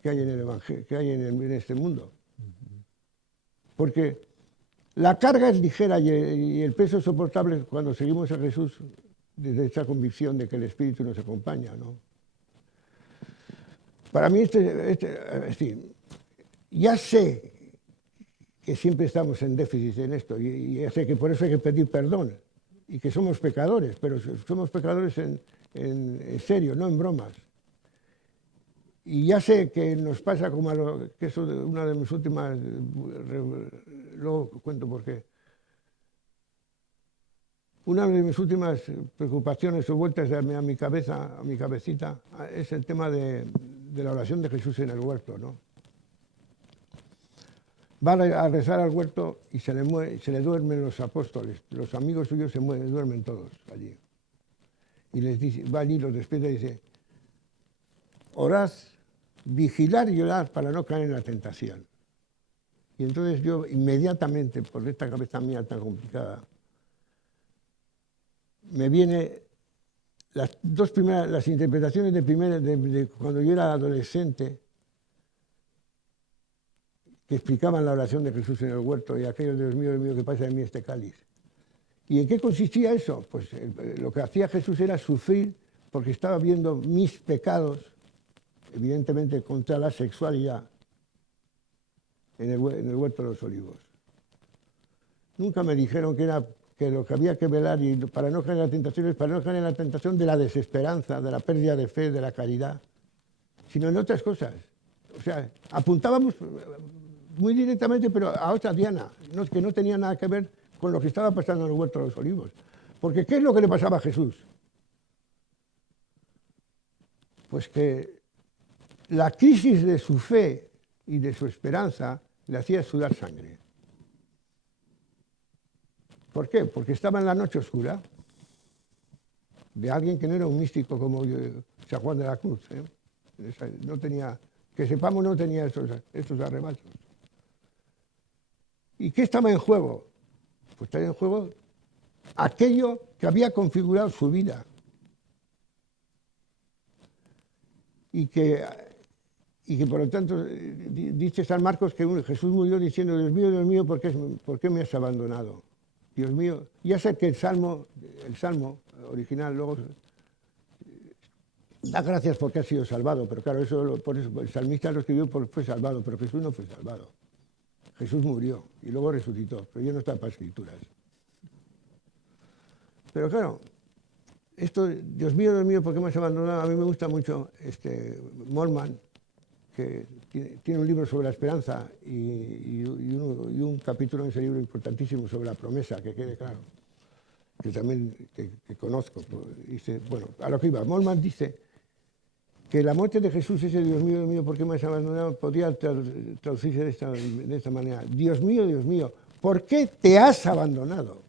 que hay en el Evangelio, que hay en este mundo. Porque la carga es ligera y el peso es soportable cuando seguimos a Jesús desde esa convicción de que el Espíritu nos acompaña, ¿no? Para mí, ya sé que siempre estamos en déficit en esto y ya sé que por eso hay que pedir perdón y que somos pecadores, pero somos pecadores en serio, no en bromas. Y ya sé que nos pasa como que eso es una de mis últimas, luego cuento por qué. Una de mis últimas preocupaciones o vueltas a mi cabeza, a mi cabecita, es el tema de la oración de Jesús en el huerto, ¿no? Va a rezar al huerto y se le duermen los apóstoles, los amigos suyos duermen todos allí. Y les dice, va allí, los despierta y dice, orad, vigilar y orar para no caer en la tentación. Y entonces yo inmediatamente, por esta cabeza mía tan complicada, me viene las interpretaciones de cuando yo era adolescente, que explicaban la oración de Jesús en el huerto y aquello, Dios mío, que pasa de mí este cáliz. ¿Y en qué consistía eso? Pues lo que hacía Jesús era sufrir porque estaba viendo mis pecados, evidentemente contra la sexualidad, en el huerto de los olivos. Nunca me dijeron que lo que había que velar y para no caer en la tentación es para no caer en la tentación de la desesperanza, de la pérdida de fe, de la caridad, sino en otras cosas. O sea, apuntábamos muy directamente, pero a otra diana, que no tenía nada que ver con lo que estaba pasando en el huerto de los olivos. Porque ¿qué es lo que le pasaba a Jesús? Pues que la crisis de su fe y de su esperanza le hacía sudar sangre. ¿Por qué? Porque estaba en la noche oscura de alguien que no era un místico como San Juan de la Cruz, ¿eh? No tenía, que sepamos, no tenía esos arrebatos. ¿Y qué estaba en juego? Pues estaba en juego aquello que había configurado su vida. Y que por lo tanto dice San Marcos que Jesús murió diciendo, Dios mío, ¿por qué me has abandonado? Dios mío, ya sé que el salmo original luego da gracias porque ha sido salvado, pero claro, por eso el salmista lo escribió porque fue salvado, pero Jesús no fue salvado. Jesús murió y luego resucitó, pero ya no está para escrituras. Pero claro, esto, Dios mío, ¿por qué me has abandonado? A mí me gusta mucho Moltmann, que tiene un libro sobre la esperanza y un capítulo en ese libro importantísimo sobre la promesa, que quede claro, que también que conozco. Dice, bueno, a lo que iba, Moltmann dice que la muerte de Jesús, ese Dios mío, ¿por qué me has abandonado? Podría traducirse de esta manera, Dios mío, ¿por qué te has abandonado?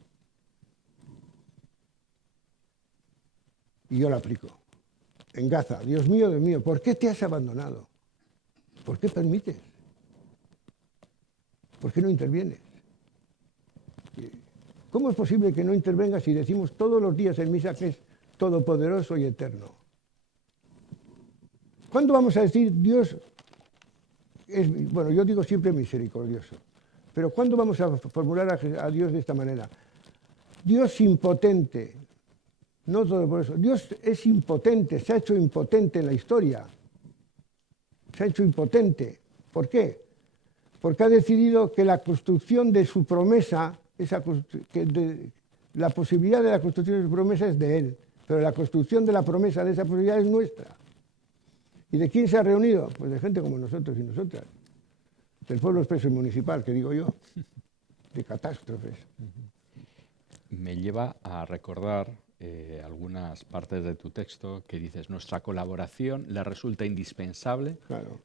Y yo la aplico. En Gaza, Dios mío, ¿por qué te has abandonado? ¿Por qué permites? ¿Por qué no intervienes? ¿Cómo es posible que no intervengas si decimos todos los días en misa que es todopoderoso y eterno? ¿Cuándo vamos a decir Dios es, bueno, yo digo siempre misericordioso, pero ¿cuándo vamos a formular a Dios de esta manera? Dios impotente, no todopoderoso. Dios es impotente, se ha hecho impotente en la historia. Se ha hecho impotente. ¿Por qué? Porque ha decidido que la construcción de su promesa, la posibilidad de la construcción de su promesa es de Él, pero la construcción de la promesa de esa posibilidad es nuestra. ¿Y de quién se ha reunido? Pues de gente como nosotros y nosotras. Del pueblo expreso y municipal, que digo yo. De catástrofes. Me lleva a recordar algunas partes de tu texto que dices, nuestra colaboración le resulta indispensable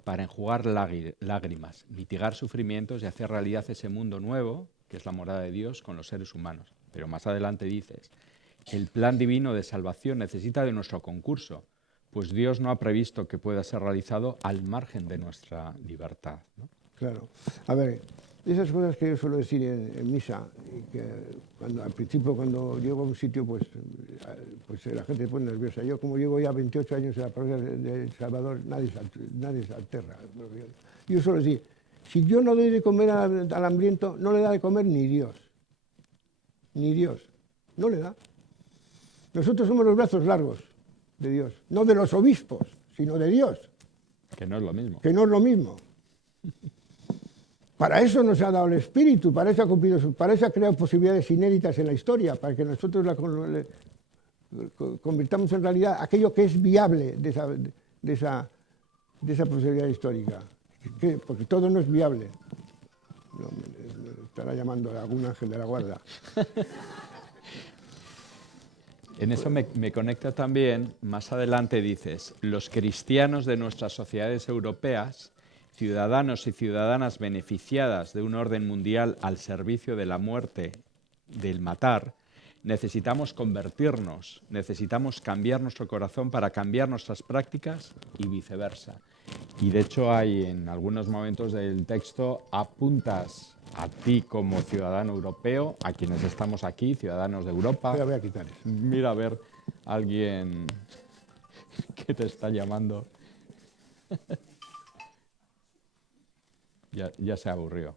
para enjugar lágrimas, mitigar sufrimientos y hacer realidad ese mundo nuevo, que es la morada de Dios, con los seres humanos. Pero más adelante dices, el plan divino de salvación necesita de nuestro concurso, pues Dios no ha previsto que pueda ser realizado al margen de nuestra libertad, ¿no? Claro. A ver, esas cosas que yo suelo decir en misa, y que al principio cuando llego a un sitio, pues la gente se pone nerviosa. Yo, como llevo ya 28 años en la parroquia de El Salvador, nadie se alterra. Yo suelo decir, si yo no doy de comer al hambriento, no le da de comer ni Dios. Ni Dios. No le da. Nosotros somos los brazos largos de Dios. No de los obispos, sino de Dios. Que no es lo mismo. Que no es lo mismo. Para eso nos ha dado el Espíritu, para eso ha creado posibilidades inéditas en la historia, para que nosotros convirtamos en realidad aquello que es viable de esa posibilidad histórica. Porque todo no es viable. No, me estará llamando algún ángel de la guarda. En eso me conecta también, más adelante dices, los cristianos de nuestras sociedades europeas, ciudadanos y ciudadanas beneficiadas de un orden mundial al servicio de la muerte, del matar, necesitamos convertirnos, necesitamos cambiar nuestro corazón para cambiar nuestras prácticas y viceversa. Y de hecho hay en algunos momentos del texto apuntas a ti como ciudadano europeo, a quienes estamos aquí, ciudadanos de Europa. Voy a quitar eso. Mira a ver alguien que te está llamando. Ya se aburrió.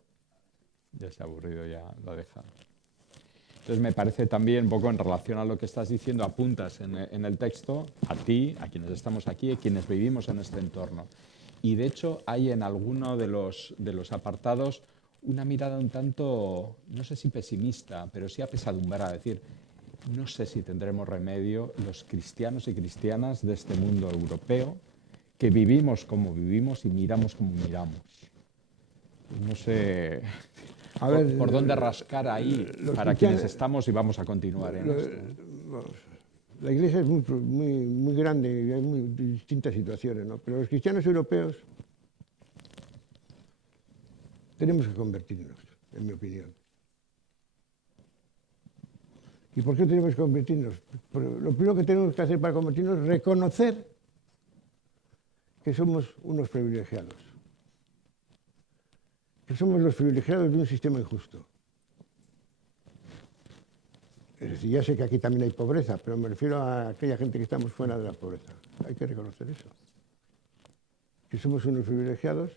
Ya se ha aburrido, ya lo ha dejado. Entonces me parece también, un poco en relación a lo que estás diciendo, apuntas en el texto a ti, a quienes estamos aquí, a quienes vivimos en este entorno. Y de hecho hay en alguno de los apartados una mirada un tanto, no sé si pesimista, pero sí apesadumbrada, es decir, no sé si tendremos remedio los cristianos y cristianas de este mundo europeo que vivimos como vivimos y miramos como miramos. No sé por dónde rascar ahí para quienes estamos y vamos a continuar en esto. La Iglesia es muy grande y hay muy distintas situaciones, ¿no? Pero los cristianos europeos tenemos que convertirnos, en mi opinión. ¿Y por qué tenemos que convertirnos? Lo primero que tenemos que hacer para convertirnos es reconocer que somos unos privilegiados. Que somos los privilegiados de un sistema injusto. Es decir, ya sé que aquí también hay pobreza, pero me refiero a aquella gente que estamos fuera de la pobreza. Hay que reconocer eso. Que somos unos privilegiados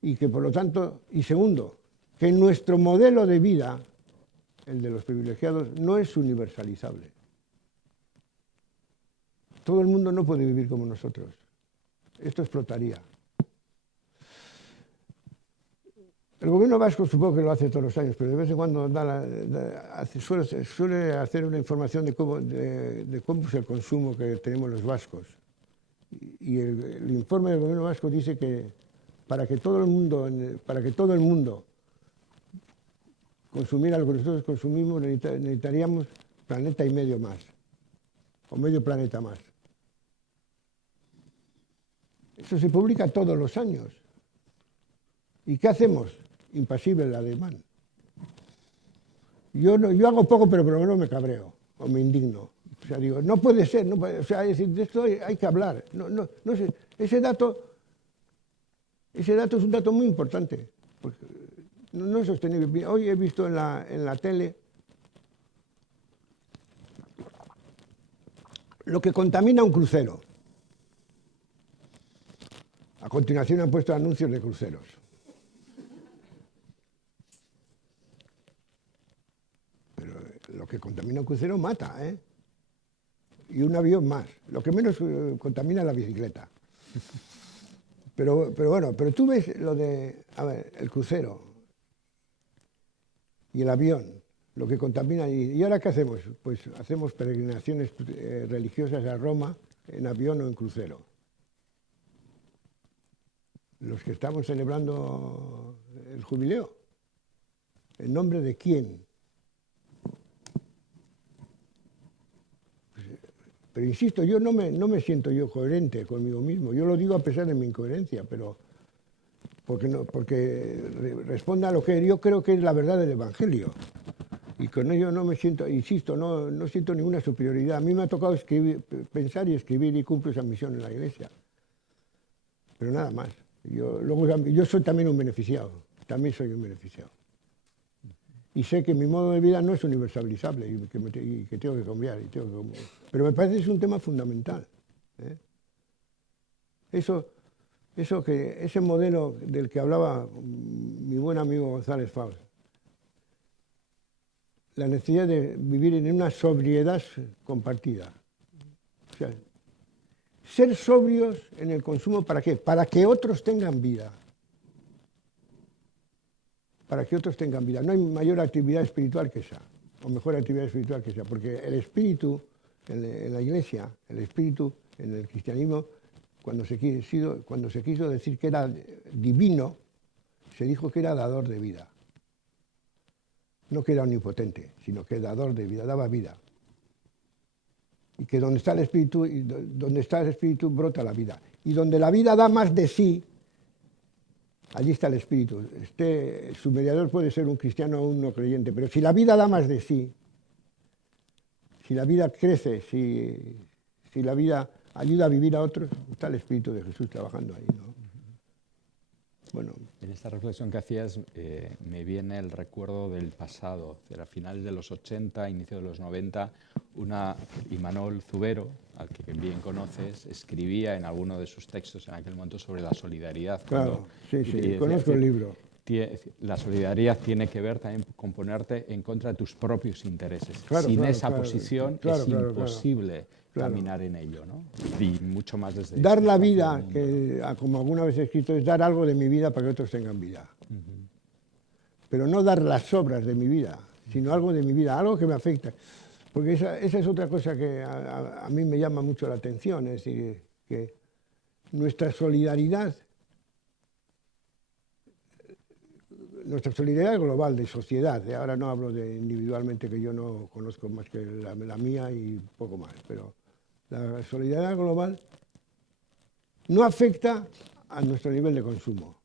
y que por lo tanto, y segundo, que nuestro modelo de vida, el de los privilegiados, no es universalizable. Todo el mundo no puede vivir como nosotros. Esto explotaría. El gobierno vasco supongo que lo hace todos los años, pero de vez en cuando suele hacer una información de cómo es el consumo que tenemos los vascos. Y el informe del gobierno vasco dice que para que todo el mundo consumiera lo que nosotros consumimos, necesitaríamos planeta y medio más, o medio planeta más. Eso se publica todos los años. ¿Y qué hacemos? Impasible el ademán. Yo hago poco, pero por lo menos me cabreo o me indigno. O sea, digo, no puede ser, no puede, o sea, es decir, de esto hay que hablar. No sé, ese dato es un dato muy importante, porque no es sostenible. Hoy he visto en la tele lo que contamina un crucero. A continuación han puesto anuncios de cruceros. Lo que contamina un crucero mata, ¿eh? Y un avión más. Lo que menos contamina es la bicicleta. Pero bueno, pero tú ves lo de, a ver, el crucero y el avión, lo que contamina. ¿Y ahora qué hacemos? Pues hacemos peregrinaciones religiosas a Roma en avión o en crucero. Los que estamos celebrando el jubileo. ¿En nombre de quién? Pero insisto, yo no me siento yo coherente conmigo mismo. Yo lo digo a pesar de mi incoherencia, pero porque responde a lo que yo creo que es la verdad del Evangelio. Y con ello no me siento, insisto, no siento ninguna superioridad. A mí me ha tocado pensar y escribir y cumplo esa misión en la Iglesia. Pero nada más. Yo soy también un beneficiado. También soy un beneficiado. Y sé que mi modo de vida no es universalizable y que tengo que cambiar. Pero me parece que es un tema fundamental. Ese modelo del que hablaba mi buen amigo González Faust, la necesidad de vivir en una sobriedad compartida. O sea, ser sobrios en el consumo, ¿para qué? Para que otros tengan vida. Para que otros tengan vida. No hay mayor actividad espiritual que esa, o mejor actividad espiritual que esa, porque el espíritu en la Iglesia, el espíritu en el cristianismo, cuando se quiso decir que era divino, se dijo que era dador de vida. No que era omnipotente, sino que dador de vida, daba vida. Y que donde está el espíritu brota la vida. Y donde la vida da más de sí, allí está el espíritu. Su mediador puede ser un cristiano o un no creyente, pero si la vida da más de sí, si la vida crece, si la vida ayuda a vivir a otros, está el Espíritu de Jesús trabajando ahí, ¿no? Bueno. En esta reflexión que hacías me viene el recuerdo del pasado, a finales de los 80, inicio de los 90, Imanol Zubero, al que bien conoces, escribía en alguno de sus textos en aquel momento sobre la solidaridad. Claro, sí, conozco el libro. La solidaridad tiene que ver también con ponerte en contra de tus propios intereses. Sin esa posición es imposible caminar en ello, ¿no? Y mucho más desde... Dar la vida, que como alguna vez he escrito, es dar algo de mi vida para que otros tengan vida. Pero no dar las sobras de mi vida, sino algo de mi vida, algo que me afecta. Porque esa es otra cosa que a mí me llama mucho la atención, es decir, que nuestra solidaridad global, de sociedad, ahora no hablo de individualmente, que yo no conozco más que la mía y poco más, pero la solidaridad global no afecta a nuestro nivel de consumo.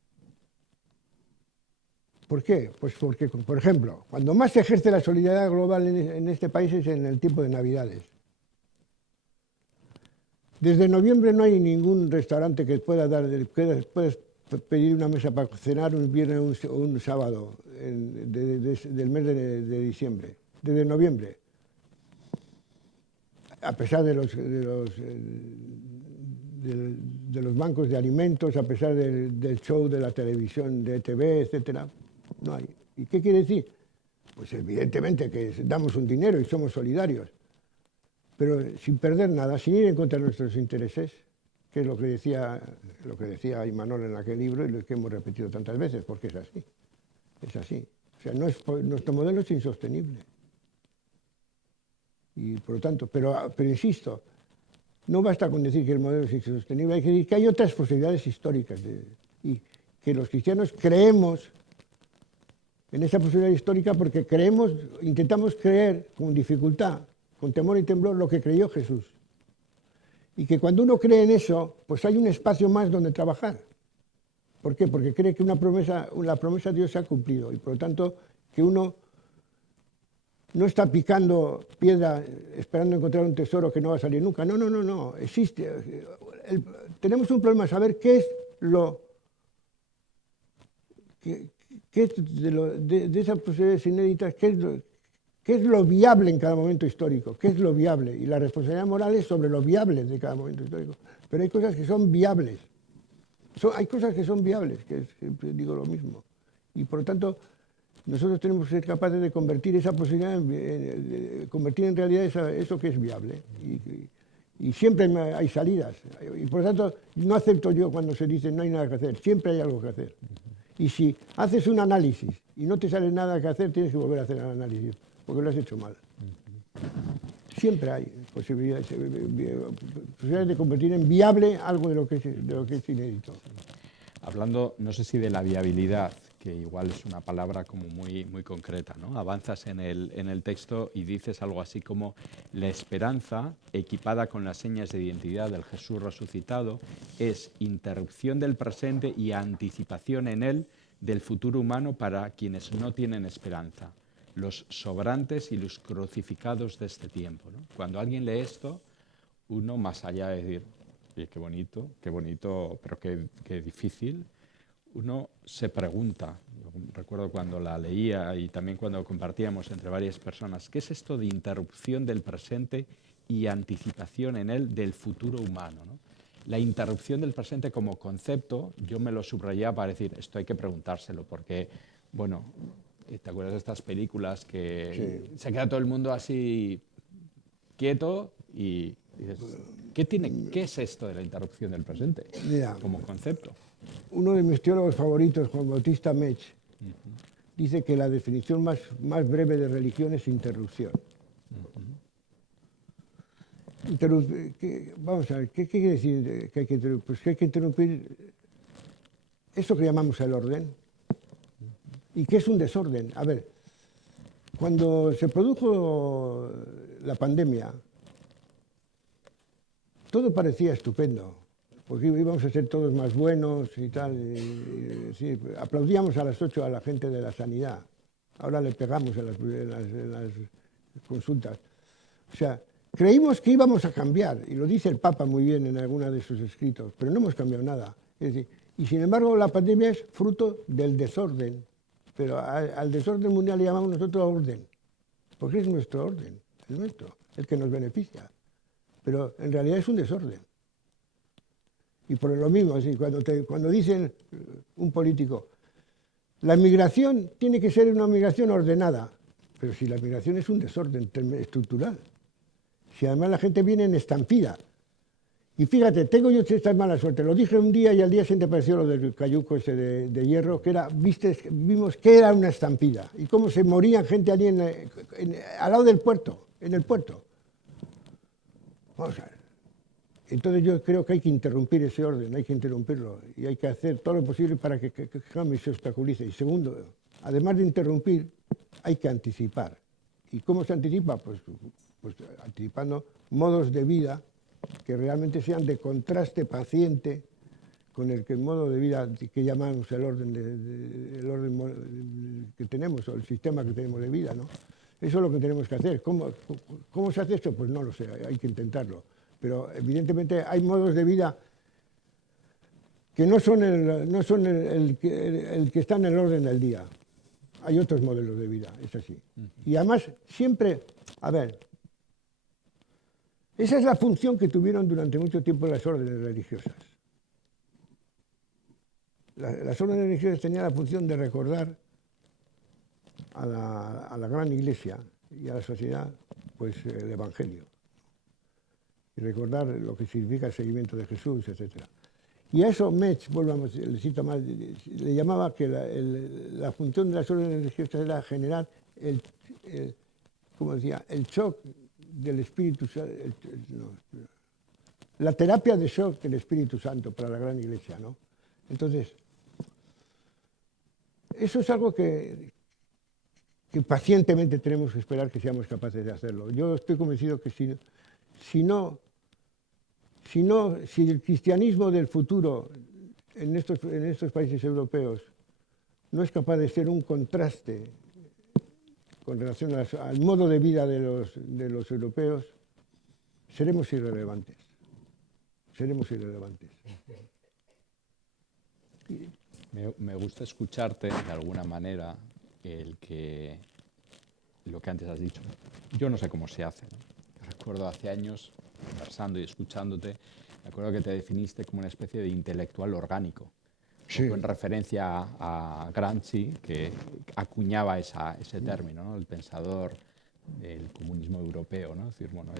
¿Por qué? Pues porque, por ejemplo, cuando más se ejerce la solidaridad global en este país es en el tiempo de Navidades. Desde noviembre no hay ningún restaurante que puedas pedir una mesa para cenar un viernes o un sábado del mes de diciembre, desde noviembre. A pesar de los bancos de alimentos, a pesar del show de la televisión, de TV, etcétera, no hay. ¿Y qué quiere decir? Pues evidentemente que damos un dinero y somos solidarios, pero sin perder nada, sin ir en contra de nuestros intereses, que es lo que decía Imanol en aquel libro y lo que hemos repetido tantas veces, porque es así. Es así. O sea, nuestro modelo es insostenible. Y por lo tanto, pero insisto, no basta con decir que el modelo es insostenible, hay que decir que hay otras posibilidades históricas y que los cristianos creemos en esa posibilidad histórica porque intentamos creer con dificultad, con temor y temblor, lo que creyó Jesús. Y que cuando uno cree en eso, pues hay un espacio más donde trabajar. ¿Por qué? Porque cree que la promesa de Dios se ha cumplido y por lo tanto que uno no está picando piedra esperando encontrar un tesoro que no va a salir nunca. No. Existe. Tenemos un problema, saber qué es de esas posibilidades inéditas, qué es lo viable en cada momento histórico, qué es lo viable. Y la responsabilidad moral es sobre lo viable de cada momento histórico. Pero hay cosas que son viables. Hay cosas que son viables, que siempre digo lo mismo. Y por lo tanto, nosotros tenemos que ser capaces de convertir esa posibilidad, convertir en realidad eso que es viable. Y siempre hay salidas. Y por lo tanto, no acepto yo cuando se dice no hay nada que hacer. Siempre hay algo que hacer. Y si haces un análisis y no te sale nada que hacer, tienes que volver a hacer el análisis, porque lo has hecho mal. siempre hay posibilidades de convertir en viable algo de lo que es inédito. Hablando, no sé si de la viabilidad, que igual es una palabra como muy concreta, ¿no? Avanzas en el texto y dices algo así como: la esperanza, equipada con las señas de identidad del Jesús resucitado, es interrupción del presente y anticipación en él del futuro humano para quienes no tienen esperanza, los sobrantes y los crucificados de este tiempo, ¿no? Cuando alguien lee esto, uno, más allá de decir, oye, qué bonito, pero qué difícil, uno se pregunta, yo recuerdo cuando la leía y también cuando compartíamos entre varias personas, ¿qué es esto de interrupción del presente y anticipación en él del futuro humano, ¿no? La interrupción del presente como concepto, yo me lo subrayaba para decir, esto hay que preguntárselo, porque, bueno, ¿te acuerdas de estas películas que se queda todo el mundo así quieto y dices, ¿qué es esto de la interrupción del presente como concepto? Uno de mis teólogos favoritos, Juan Bautista Mech, dice que la definición más breve de religión es interrupción. Vamos a ver, ¿qué quiere decir que hay que interrumpir? Pues que hay que interrumpir eso que llamamos el orden. ¿Y qué es un desorden? A ver, cuando se produjo la pandemia, todo parecía estupendo, porque íbamos a ser todos más buenos y tal. Sí, aplaudíamos a las 8 a la gente de la sanidad. Ahora le pegamos en las consultas. O sea, creímos que íbamos a cambiar, y lo dice el Papa muy bien en alguna de sus escritos, pero no hemos cambiado nada. Es decir, y sin embargo la pandemia es fruto del desorden, pero al desorden mundial le llamamos nosotros orden, porque es nuestro orden, el nuestro, el que nos beneficia. Pero en realidad es un desorden. Y por lo mismo, así, cuando dicen un político, la migración tiene que ser una migración ordenada, pero si la migración es un desorden estructural, si además la gente viene en estampida. Y fíjate, tengo yo esta mala suerte, lo dije un día y al día siguiente apareció lo del cayuco ese de hierro, que era, vimos que era una estampida, y cómo se moría gente allí al lado del puerto, en el puerto. Vamos a ver. Entonces yo creo que hay que interrumpir ese orden, hay que interrumpirlo, y hay que hacer todo lo posible para que cambie y se obstaculice. Y segundo, además de interrumpir, hay que anticipar. ¿Y cómo se anticipa? Pues anticipando modos de vida que realmente sean de contraste paciente con el modo de vida que llamamos el orden que tenemos, o el sistema que tenemos de vida, ¿no? Eso es lo que tenemos que hacer. ¿Cómo se hace esto? Pues no lo sé, hay que intentarlo. Pero evidentemente hay modos de vida que no son el que está en el orden del día. Hay otros modelos de vida, es así. Y además siempre, a ver, esa es la función que tuvieron durante mucho tiempo las órdenes religiosas. Las órdenes religiosas tenían la función de recordar a la gran iglesia y a la sociedad, pues, el Evangelio. Y recordar lo que significa el seguimiento de Jesús, etc. Y a eso Mech, volvamos, le cito más, le llamaba que la función de las órdenes religiosas era generar como decía, el shock del Espíritu Santo, la terapia de shock del Espíritu Santo para la gran iglesia, ¿no? Entonces, eso es algo que pacientemente tenemos que esperar que seamos capaces de hacerlo. Yo estoy convencido que si el cristianismo del futuro en estos países europeos no es capaz de ser un contraste con relación al modo de vida de los europeos, seremos irrelevantes. Seremos irrelevantes. Me gusta escucharte de alguna manera lo que antes has dicho. Yo no sé cómo se hace, ¿no? Recuerdo hace años, conversando y escuchándote, me acuerdo que te definiste como una especie de intelectual orgánico. Sí. En referencia a Gramsci, que acuñaba ese término, ¿no? El pensador del comunismo europeo, ¿no? Es decir, bueno,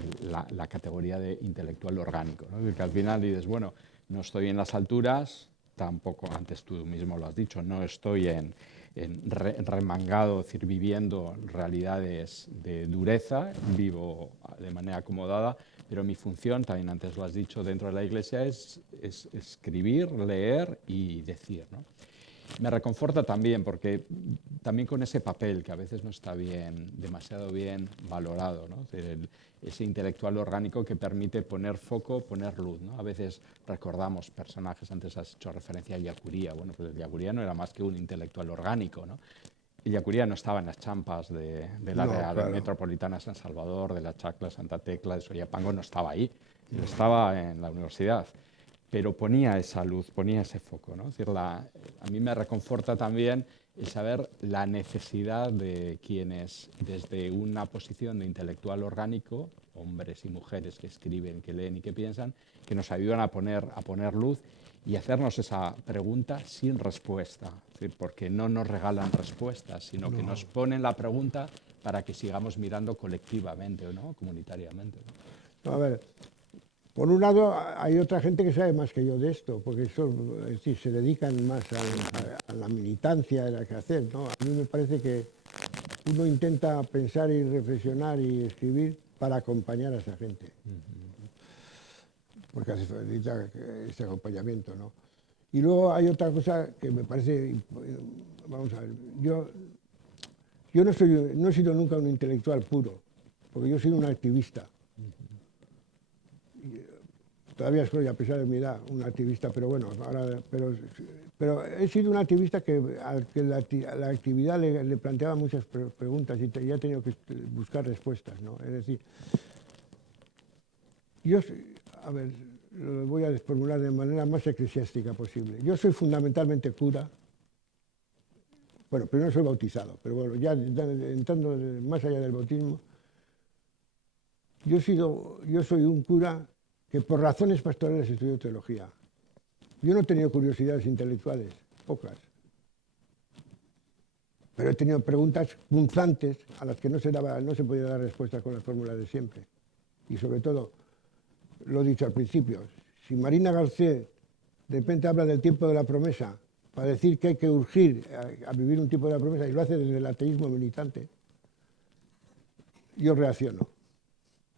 la categoría de intelectual orgánico, ¿no? Es decir, que al final dices, bueno, no estoy en las alturas, tampoco, antes tú mismo lo has dicho, no estoy en remangado, es decir, viviendo realidades de dureza, vivo de manera acomodada, pero mi función, también antes lo has dicho, dentro de la Iglesia es escribir, leer y decir, ¿no? Me reconforta también, porque también con ese papel que a veces no está demasiado bien valorado, ¿no? Ese intelectual orgánico que permite poner foco, poner luz, ¿no? A veces recordamos personajes, antes has hecho referencia a Ellacuría. Bueno, pues Ellacuría no era más que un intelectual orgánico, ¿no? Ellacuría no estaba en las champas del área metropolitana de San Salvador, de la Chacla, Santa Tecla, de Soyapango, no estaba ahí, estaba en la universidad. Pero ponía esa luz, ponía ese foco, ¿no? Es decir, a mí me reconforta también el saber la necesidad de quienes, desde una posición de intelectual orgánico, hombres y mujeres que escriben, que leen y que piensan, que nos ayudan a poner luz y hacernos esa pregunta sin respuesta. Es decir, porque no nos regalan respuestas, sino que nos ponen la pregunta para que sigamos mirando colectivamente, ¿no? Comunitariamente, ¿no? A ver, por un lado, hay otra gente que sabe más que yo de esto, porque eso, es decir, se dedican más a la militancia, a la que hacer, ¿no? A mí me parece que uno intenta pensar y reflexionar y escribir para acompañar a esa gente, porque hace falta ese acompañamiento, ¿no? Y luego hay otra cosa que me parece, vamos a ver, yo no he sido nunca un intelectual puro, porque yo soy un activista. Todavía soy, a pesar de mi edad, un activista, pero bueno, pero he sido un activista al que la actividad le planteaba muchas preguntas y ya he tenido que buscar respuestas, ¿no? Es decir, a ver, lo voy a formular de manera más eclesiástica posible. Yo soy fundamentalmente cura. Bueno, primero soy bautizado, pero bueno, ya entrando más allá del bautismo, yo soy un cura que por razones pastorales estudió teología. Yo no he tenido curiosidades intelectuales, pocas, pero he tenido preguntas punzantes a las que no se podía dar respuesta con las fórmulas de siempre. Y sobre todo, lo he dicho al principio, si Marina Garcés de repente habla del tiempo de la promesa para decir que hay que urgir a vivir un tiempo de la promesa y lo hace desde el ateísmo militante, yo reacciono.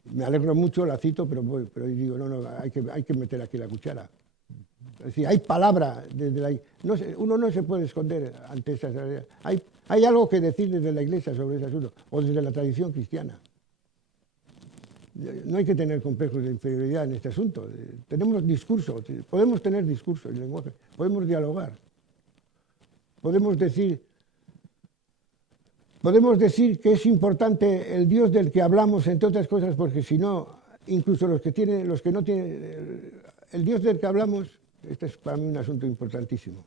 Me alegro mucho, la cito, pero digo, no, hay que meter aquí la cuchara. Es decir, hay palabra desde la... uno no se puede esconder ante esas... Hay algo que decir desde la Iglesia sobre ese asunto, o desde la tradición cristiana. No hay que tener complejos de inferioridad en este asunto. Tenemos discursos, podemos tener discursos y lenguaje, podemos dialogar. Podemos decir que es importante el Dios del que hablamos, entre otras cosas, porque si no, incluso los que no tienen, el Dios del que hablamos, este es para mí un asunto importantísimo.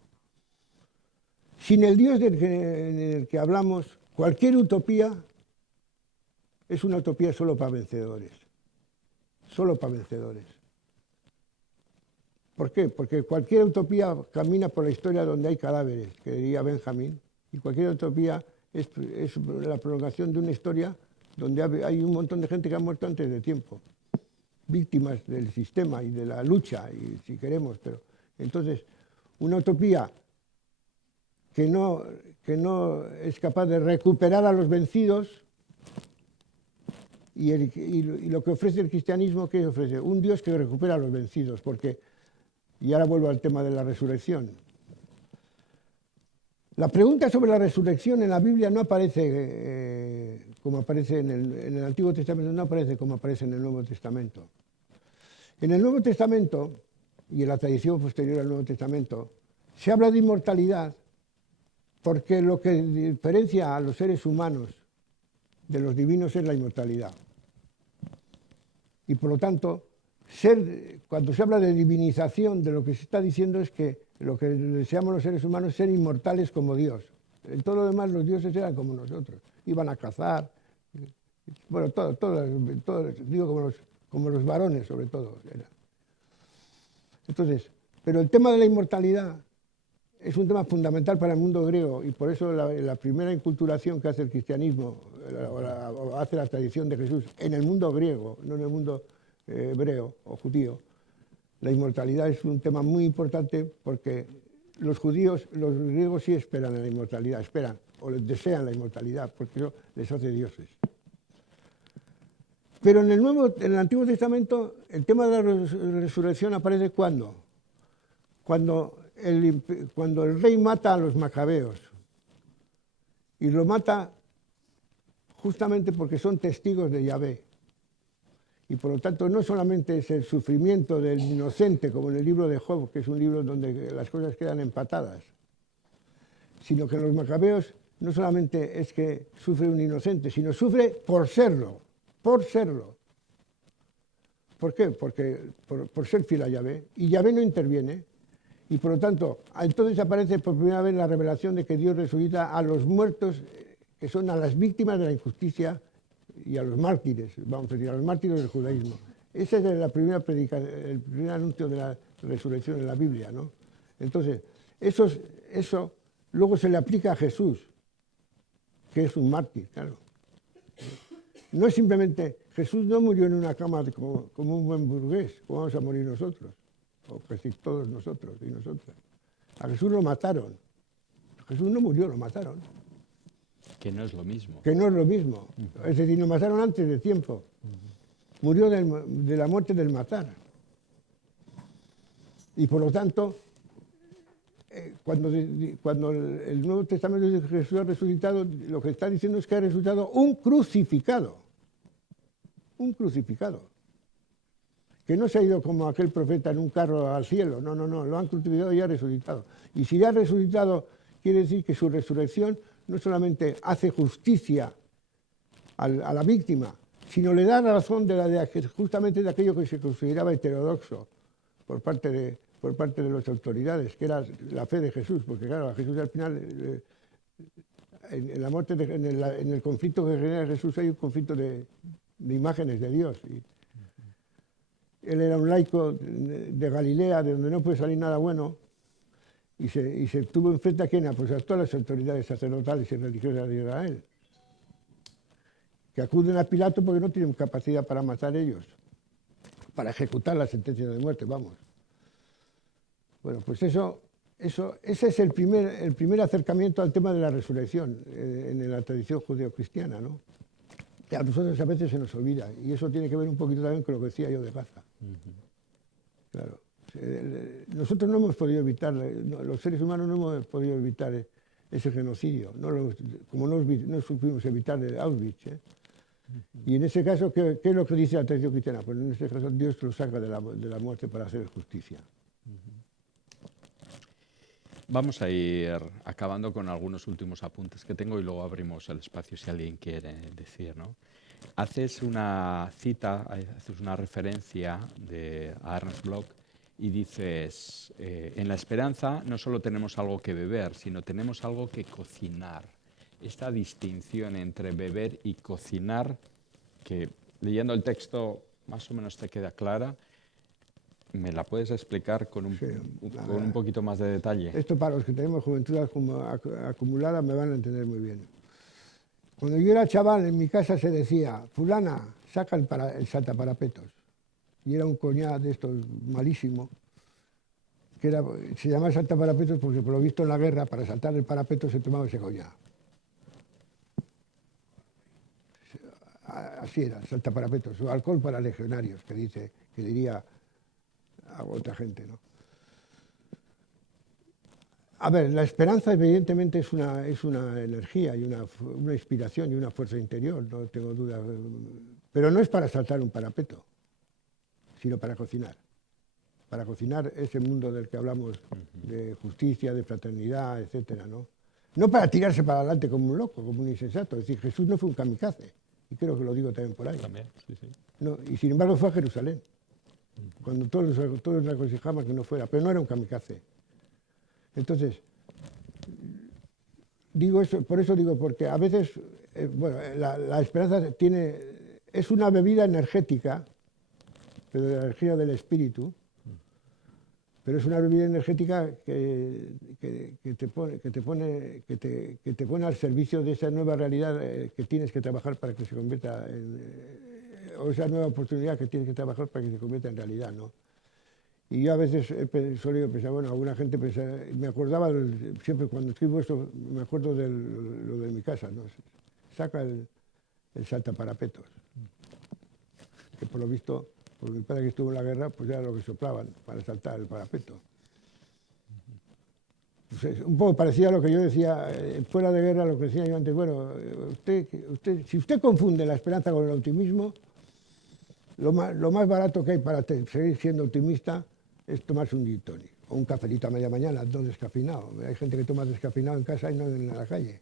Sin el Dios en el que hablamos, cualquier utopía es una utopía solo para vencedores. Solo para vencedores. ¿Por qué? Porque cualquier utopía camina por la historia donde hay cadáveres, que diría Benjamín, y cualquier utopía es la prolongación de una historia donde hay un montón de gente que ha muerto antes de tiempo, víctimas del sistema y de la lucha, y si queremos, pero entonces una utopía que no es capaz de recuperar a los vencidos, y lo que ofrece el cristianismo, ¿qué ofrece? Un Dios que recupera a los vencidos, porque, y ahora vuelvo al tema de la resurrección. La pregunta sobre la resurrección en la Biblia no aparece como aparece en el Antiguo Testamento, no aparece como aparece en el Nuevo Testamento. En el Nuevo Testamento, y en la tradición posterior al Nuevo Testamento, se habla de inmortalidad porque lo que diferencia a los seres humanos de los divinos es la inmortalidad. Y por lo tanto, cuando se habla de divinización, de lo que se está diciendo es que lo que deseamos los seres humanos es ser inmortales como Dios. En todo lo demás los dioses eran como nosotros, iban a cazar, bueno, digo como los varones sobre todo. Entonces, pero el tema de la inmortalidad es un tema fundamental para el mundo griego y por eso la primera inculturación que hace el cristianismo, o hace la tradición de Jesús en el mundo griego, no en el mundo hebreo o judío, la inmortalidad es un tema muy importante porque los judíos, los griegos sí esperan en la inmortalidad, esperan o desean la inmortalidad, porque eso les hace dioses. Pero en el Antiguo Testamento el tema de la resurrección aparece ¿cuándo? Cuando el rey mata a los macabeos. Y lo mata justamente porque son testigos de Yahvé. Y por lo tanto no solamente es el sufrimiento del inocente, como en el libro de Job, que es un libro donde las cosas quedan empatadas, sino que en los macabeos no solamente es que sufre un inocente, sino sufre por serlo, por serlo. ¿Por qué? Porque por ser fiel a Yahvé. Y Yahvé no interviene. Y por lo tanto, entonces aparece por primera vez la revelación de que Dios resucita a los muertos, que son a las víctimas de la injusticia y a los mártires, vamos a decir, a los mártires del judaísmo. Ese es el primer anuncio de la resurrección en la Biblia, ¿no? Entonces, eso luego se le aplica a Jesús, que es un mártir, claro. No es simplemente, Jesús no murió en una cama como un buen burgués, como vamos a morir nosotros, o casi todos nosotros y nosotras. A Jesús lo mataron. Jesús no murió, lo mataron. Que no es lo mismo. Que no es lo mismo. Es decir, lo mataron antes de tiempo. Murió de la muerte del matar. Y por lo tanto, cuando el Nuevo Testamento dice que Jesús ha resucitado, lo que está diciendo es que ha resucitado un crucificado. Un crucificado. Que no se ha ido como aquel profeta en un carro al cielo. No, no, no. Lo han crucificado y ha resucitado. Y si ya ha resucitado, quiere decir que su resurrección no solamente hace justicia a la víctima, sino le da razón justamente de aquello que se consideraba heterodoxo por parte de las autoridades, que era la fe de Jesús, porque claro, a Jesús al final, en la muerte, en el conflicto que genera Jesús hay un conflicto de imágenes de Dios. Y él era un laico de Galilea, de donde no puede salir nada bueno, y se tuvo enfrente a quién, pues a todas las autoridades sacerdotales y religiosas de Israel, que acuden a Pilato porque no tienen capacidad para matar ellos, para ejecutar la sentencia de muerte, vamos. Bueno, pues ese es el primer acercamiento al tema de la resurrección en la tradición judeo-cristiana, ¿no? Que a nosotros a veces se nos olvida, y eso tiene que ver un poquito también con lo que decía yo de Gaza. Claro. Nosotros no hemos podido evitar, los seres humanos no hemos podido evitar ese genocidio, como no supimos evitar el Auschwitz. Y en ese caso, ¿qué es lo que dice la tradición cristiana? Pues en ese caso Dios lo saca de la muerte para hacer justicia. Vamos a ir acabando con algunos últimos apuntes que tengo y luego abrimos el espacio si alguien quiere decir, ¿no? Haces una cita, haces una referencia a Ernst Bloch y dices, en la esperanza no solo tenemos algo que beber, sino tenemos algo que cocinar. Esta distinción entre beber y cocinar, que leyendo el texto más o menos te queda clara, ¿me la puedes explicar con un poquito más de detalle? Esto para los que tenemos juventud acumulada me van a entender muy bien. Cuando yo era chaval, en mi casa se decía, fulana, saca el saltaparapetos. Y era un coñac de estos malísimo, que se llamaba saltaparapetos porque por lo visto en la guerra, para saltar el parapeto se tomaba ese coñac. Así era, saltaparapetos, o alcohol para legionarios, que diría a otra gente, ¿no? A ver, la esperanza evidentemente es una energía y una inspiración y una fuerza interior, no tengo duda, pero no es para saltar un parapeto, sino para cocinar. Para cocinar ese mundo del que hablamos de justicia, de fraternidad, etcétera, ¿no? No para tirarse para adelante como un loco, como un insensato. Es decir, Jesús no fue un kamikaze, y creo que lo digo también por ahí. También, sí, sí. No, y sin embargo fue a Jerusalén, cuando todos le aconsejamos que no fuera, pero no era un kamikaze. Entonces, digo eso, por eso digo, porque a veces, la esperanza es una bebida energética, pero de la energía del espíritu, pero es una bebida energética que te pone al servicio de esa nueva realidad que tienes que trabajar para que se convierta o esa nueva oportunidad que tienes que trabajar para que se convierta en realidad, ¿no? Y yo a veces he solido pensar, bueno, alguna gente pensaba, me acordaba, siempre cuando escribo esto, me acuerdo de lo de mi casa, ¿no? Saca el saltaparapetos, que por lo visto, por mi padre que estuvo en la guerra, pues era lo que soplaban para saltar el parapeto. Pues es un poco parecido a lo que yo decía, fuera de guerra, lo que decía yo antes, bueno, si usted confunde la esperanza con el optimismo, lo más barato que hay para seguir siendo optimista es tomarse un gin tonic o un cafelito a media mañana, no descafeinado. Hay gente que toma descafeinado en casa y no en la calle.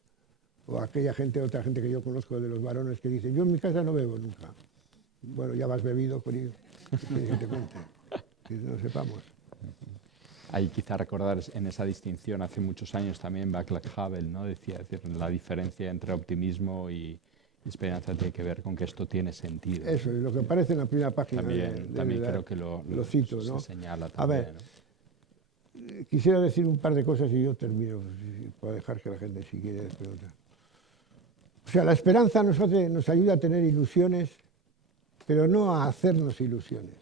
O aquella gente, otra gente que yo conozco de los varones que dicen, yo en mi casa no bebo nunca. Bueno, ya vas bebido, Corín, que te cuente, que no sepamos. Hay quizá recordar en esa distinción, hace muchos años también Václav Havel, ¿no? Decía, es decir, la diferencia entre optimismo y esperanza tiene que ver con que esto tiene sentido. Eso, y lo que aparece en la primera página. También creo que lo cito, ¿no? se señala también. A ver, ¿no? Quisiera decir un par de cosas y yo termino, para dejar que la gente si quiere preguntar. O sea, la esperanza nos ayuda a tener ilusiones, pero no a hacernos ilusiones,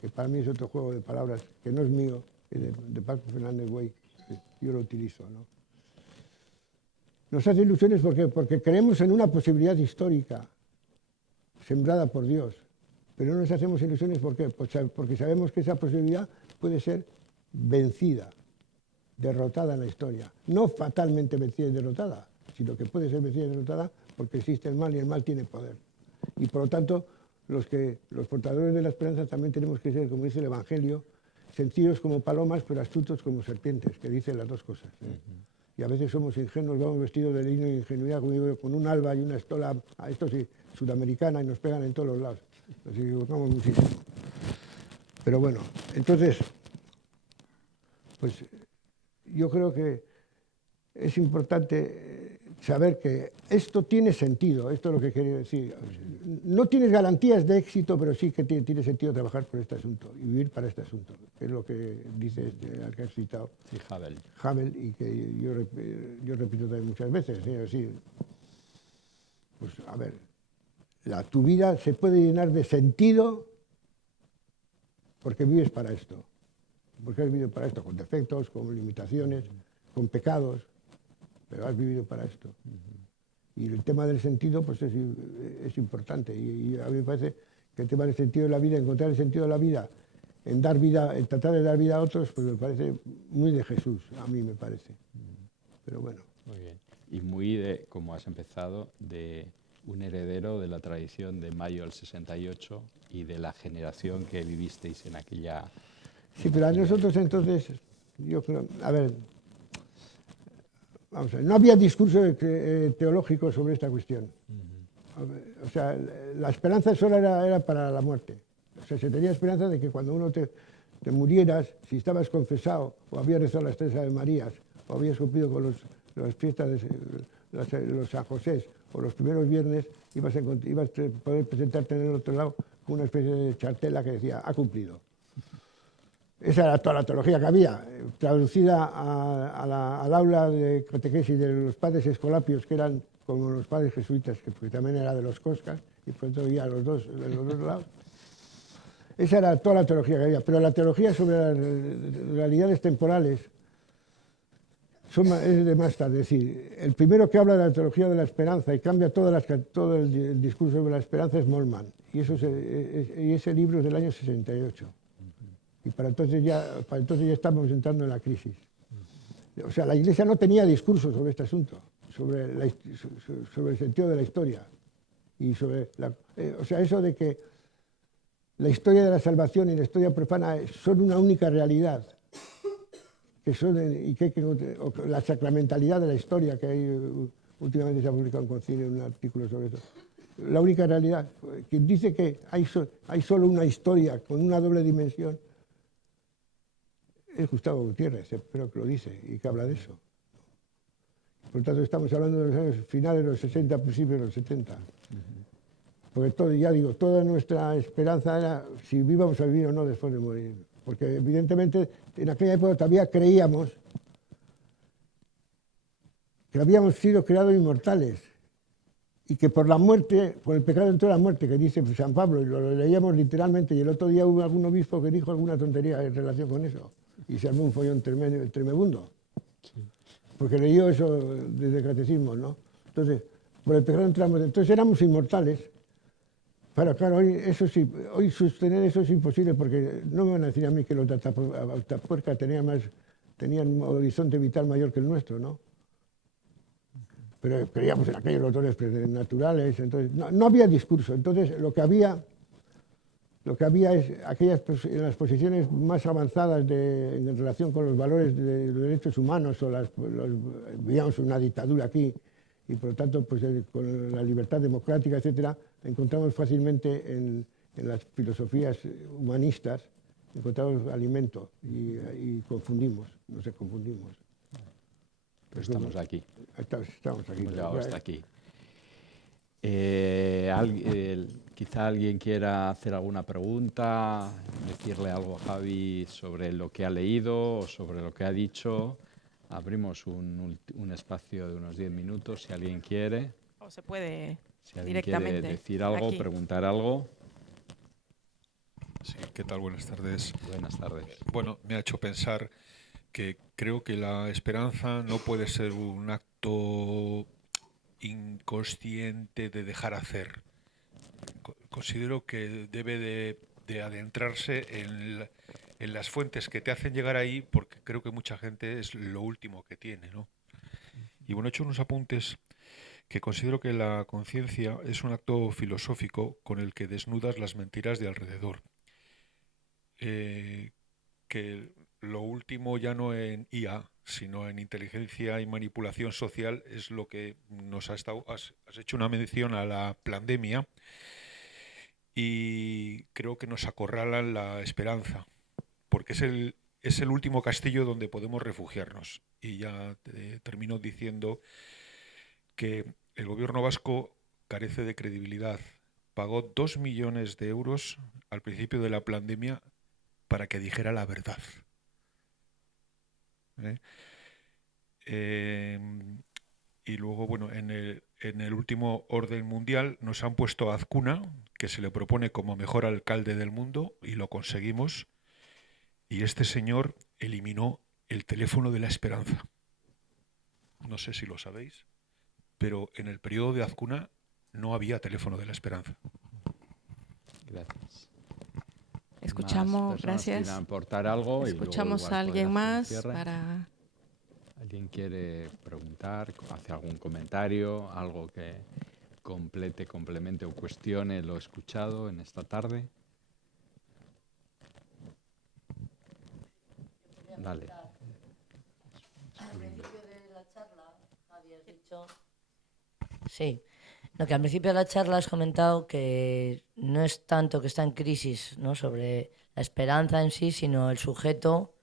que para mí es otro juego de palabras que no es mío, es de Paco Fernández Buey, que yo lo utilizo, ¿no? Nos hace ilusiones porque creemos en una posibilidad histórica, sembrada por Dios, pero no nos hacemos ilusiones porque sabemos que esa posibilidad puede ser vencida, derrotada en la historia. No fatalmente vencida y derrotada, sino que puede ser vencida y derrotada porque existe el mal y el mal tiene poder. Y por lo tanto, los portadores de la esperanza también tenemos que ser, como dice el Evangelio, sencillos como palomas, pero astutos como serpientes, que dicen las dos cosas. Y a veces somos ingenuos, vamos vestidos de lino y ingenuidad, con un alba y una estola, a esto sí, sudamericana, y nos pegan en todos los lados. Nos equivocamos muchísimo. Pero bueno, entonces, pues yo creo que es importante saber que esto tiene sentido, esto es lo que quería decir. No tienes garantías de éxito, pero sí que tiene sentido trabajar por este asunto y vivir para este asunto, que es lo que dice al que has citado. Sí, Havel. Havel, y que yo repito también muchas veces. ¿Sí? Pues a ver, tu vida se puede llenar de sentido porque vives para esto. Porque has vivido para esto, con defectos, con limitaciones, con pecados, pero has vivido para esto. Y el tema del sentido pues es importante. Y a mí me parece que el tema del sentido de la vida, encontrar el sentido de la vida, en tratar de dar vida a otros, pues me parece muy de Jesús, a mí me parece. Pero bueno. Muy bien. Y muy de, como has empezado, de un heredero de la tradición de Mayo del 68 y de la generación que vivisteis en aquella... Sí, pero a nosotros entonces, yo creo, a ver, vamos a ver, no había discurso teológico sobre esta cuestión. O sea, la esperanza solo era para la muerte. O sea, se tenía esperanza de que cuando uno te murieras, si estabas confesado, o habías rezado las 3 Ave Marías, o habías cumplido con las fiestas de los San José, o los primeros viernes, ibas a poder presentarte en el otro lado con una especie de chartela que decía, ha cumplido. Esa era toda la teología que había, traducida al aula de catequesis de los padres escolapios, que eran como los padres jesuitas, porque también era de los Coscas, y por eso oía de los dos lados. Esa era toda la teología que había, pero la teología sobre las realidades temporales es de más tarde. Es decir, el primero que habla de la teología de la esperanza y cambia todo el discurso sobre la esperanza es Moltmann, y ese libro es del año 68. Y para entonces ya estamos entrando en la crisis. O sea, la Iglesia no tenía discurso sobre este asunto, sobre el sentido de la historia. Y o sea, eso de que la historia de la salvación y la historia profana son una única realidad. La sacramentalidad de la historia, que últimamente se ha publicado en Concilio un artículo sobre eso. La única realidad. Quien dice que hay solo una historia con una doble dimensión, es Gustavo Gutiérrez, espero que lo dice y que habla de eso. Por lo tanto, estamos hablando de los años finales de los 60, principios de los 70. Porque toda nuestra esperanza era si íbamos a vivir o no después de morir. Porque evidentemente en aquella época todavía creíamos que habíamos sido creados inmortales y que por la muerte, por el pecado entró la muerte, que dice San Pablo, y lo leíamos literalmente, y el otro día hubo algún obispo que dijo alguna tontería en relación con eso, y se armó un follón tremebundo, porque leyó eso desde el catecismo, ¿no? Entonces, por el pecado entró la muerte, entonces éramos inmortales. Pero claro, hoy sostener eso es imposible, porque no me van a decir a mí que los de Atapuerca tenían un horizonte vital mayor que el nuestro, ¿no? Pero creíamos en aquellos autores naturales, entonces no había discurso. Entonces lo que había es en las posiciones más avanzadas en relación con los valores de los derechos humanos, vivíamos una dictadura aquí, y por lo tanto pues, con la libertad democrática, etcétera, encontramos fácilmente en las filosofías humanistas, encontramos alimento y confundimos, nos confundimos. Pues estamos aquí. Estamos aquí. Hemos llegado hasta aquí. Quizá alguien quiera hacer alguna pregunta, decirle algo a Javi sobre lo que ha leído o sobre lo que ha dicho. Abrimos un espacio de unos 10 minutos, si alguien quiere. O se puede Si alguien directamente quiere decir algo, aquí. preguntar algo. Sí, ¿qué tal? Buenas tardes. Buenas tardes. Bueno, me ha hecho pensar que creo que la esperanza no puede ser un acto inconsciente de dejar hacer. Considero que debe de adentrarse en las fuentes que te hacen llegar ahí, porque creo que mucha gente es lo último que tiene, ¿no? Y bueno, he hecho unos apuntes que considero que la conciencia es un acto filosófico con el que desnudas las mentiras de alrededor. Que lo último ya no en IA, sino en inteligencia y manipulación social es lo que nos ha estado... Has hecho una mención a la pandemia y creo que nos acorralan la esperanza, porque es el último castillo donde podemos refugiarnos. Y ya termino diciendo que el gobierno vasco carece de credibilidad. Pagó 2 millones de euros al principio de la pandemia para que dijera la verdad. Y luego, bueno, en el último orden mundial nos han puesto a Azcuna, que se le propone como mejor alcalde del mundo, y lo conseguimos. Y este señor eliminó el teléfono de la esperanza. No sé si lo sabéis, pero en el periodo de Azcuna no había teléfono de la esperanza. Gracias. Escuchamos, gracias. Aportar algo Escuchamos a alguien más para... ¿Alguien quiere preguntar, hacer algún comentario, algo que complemente o cuestione lo escuchado en esta tarde? Dale. Al principio de la charla, Javi, has dicho... Sí. No, que al principio de la charla has comentado que no es tanto que está en crisis, ¿no?, sobre la esperanza en sí, sino el sujeto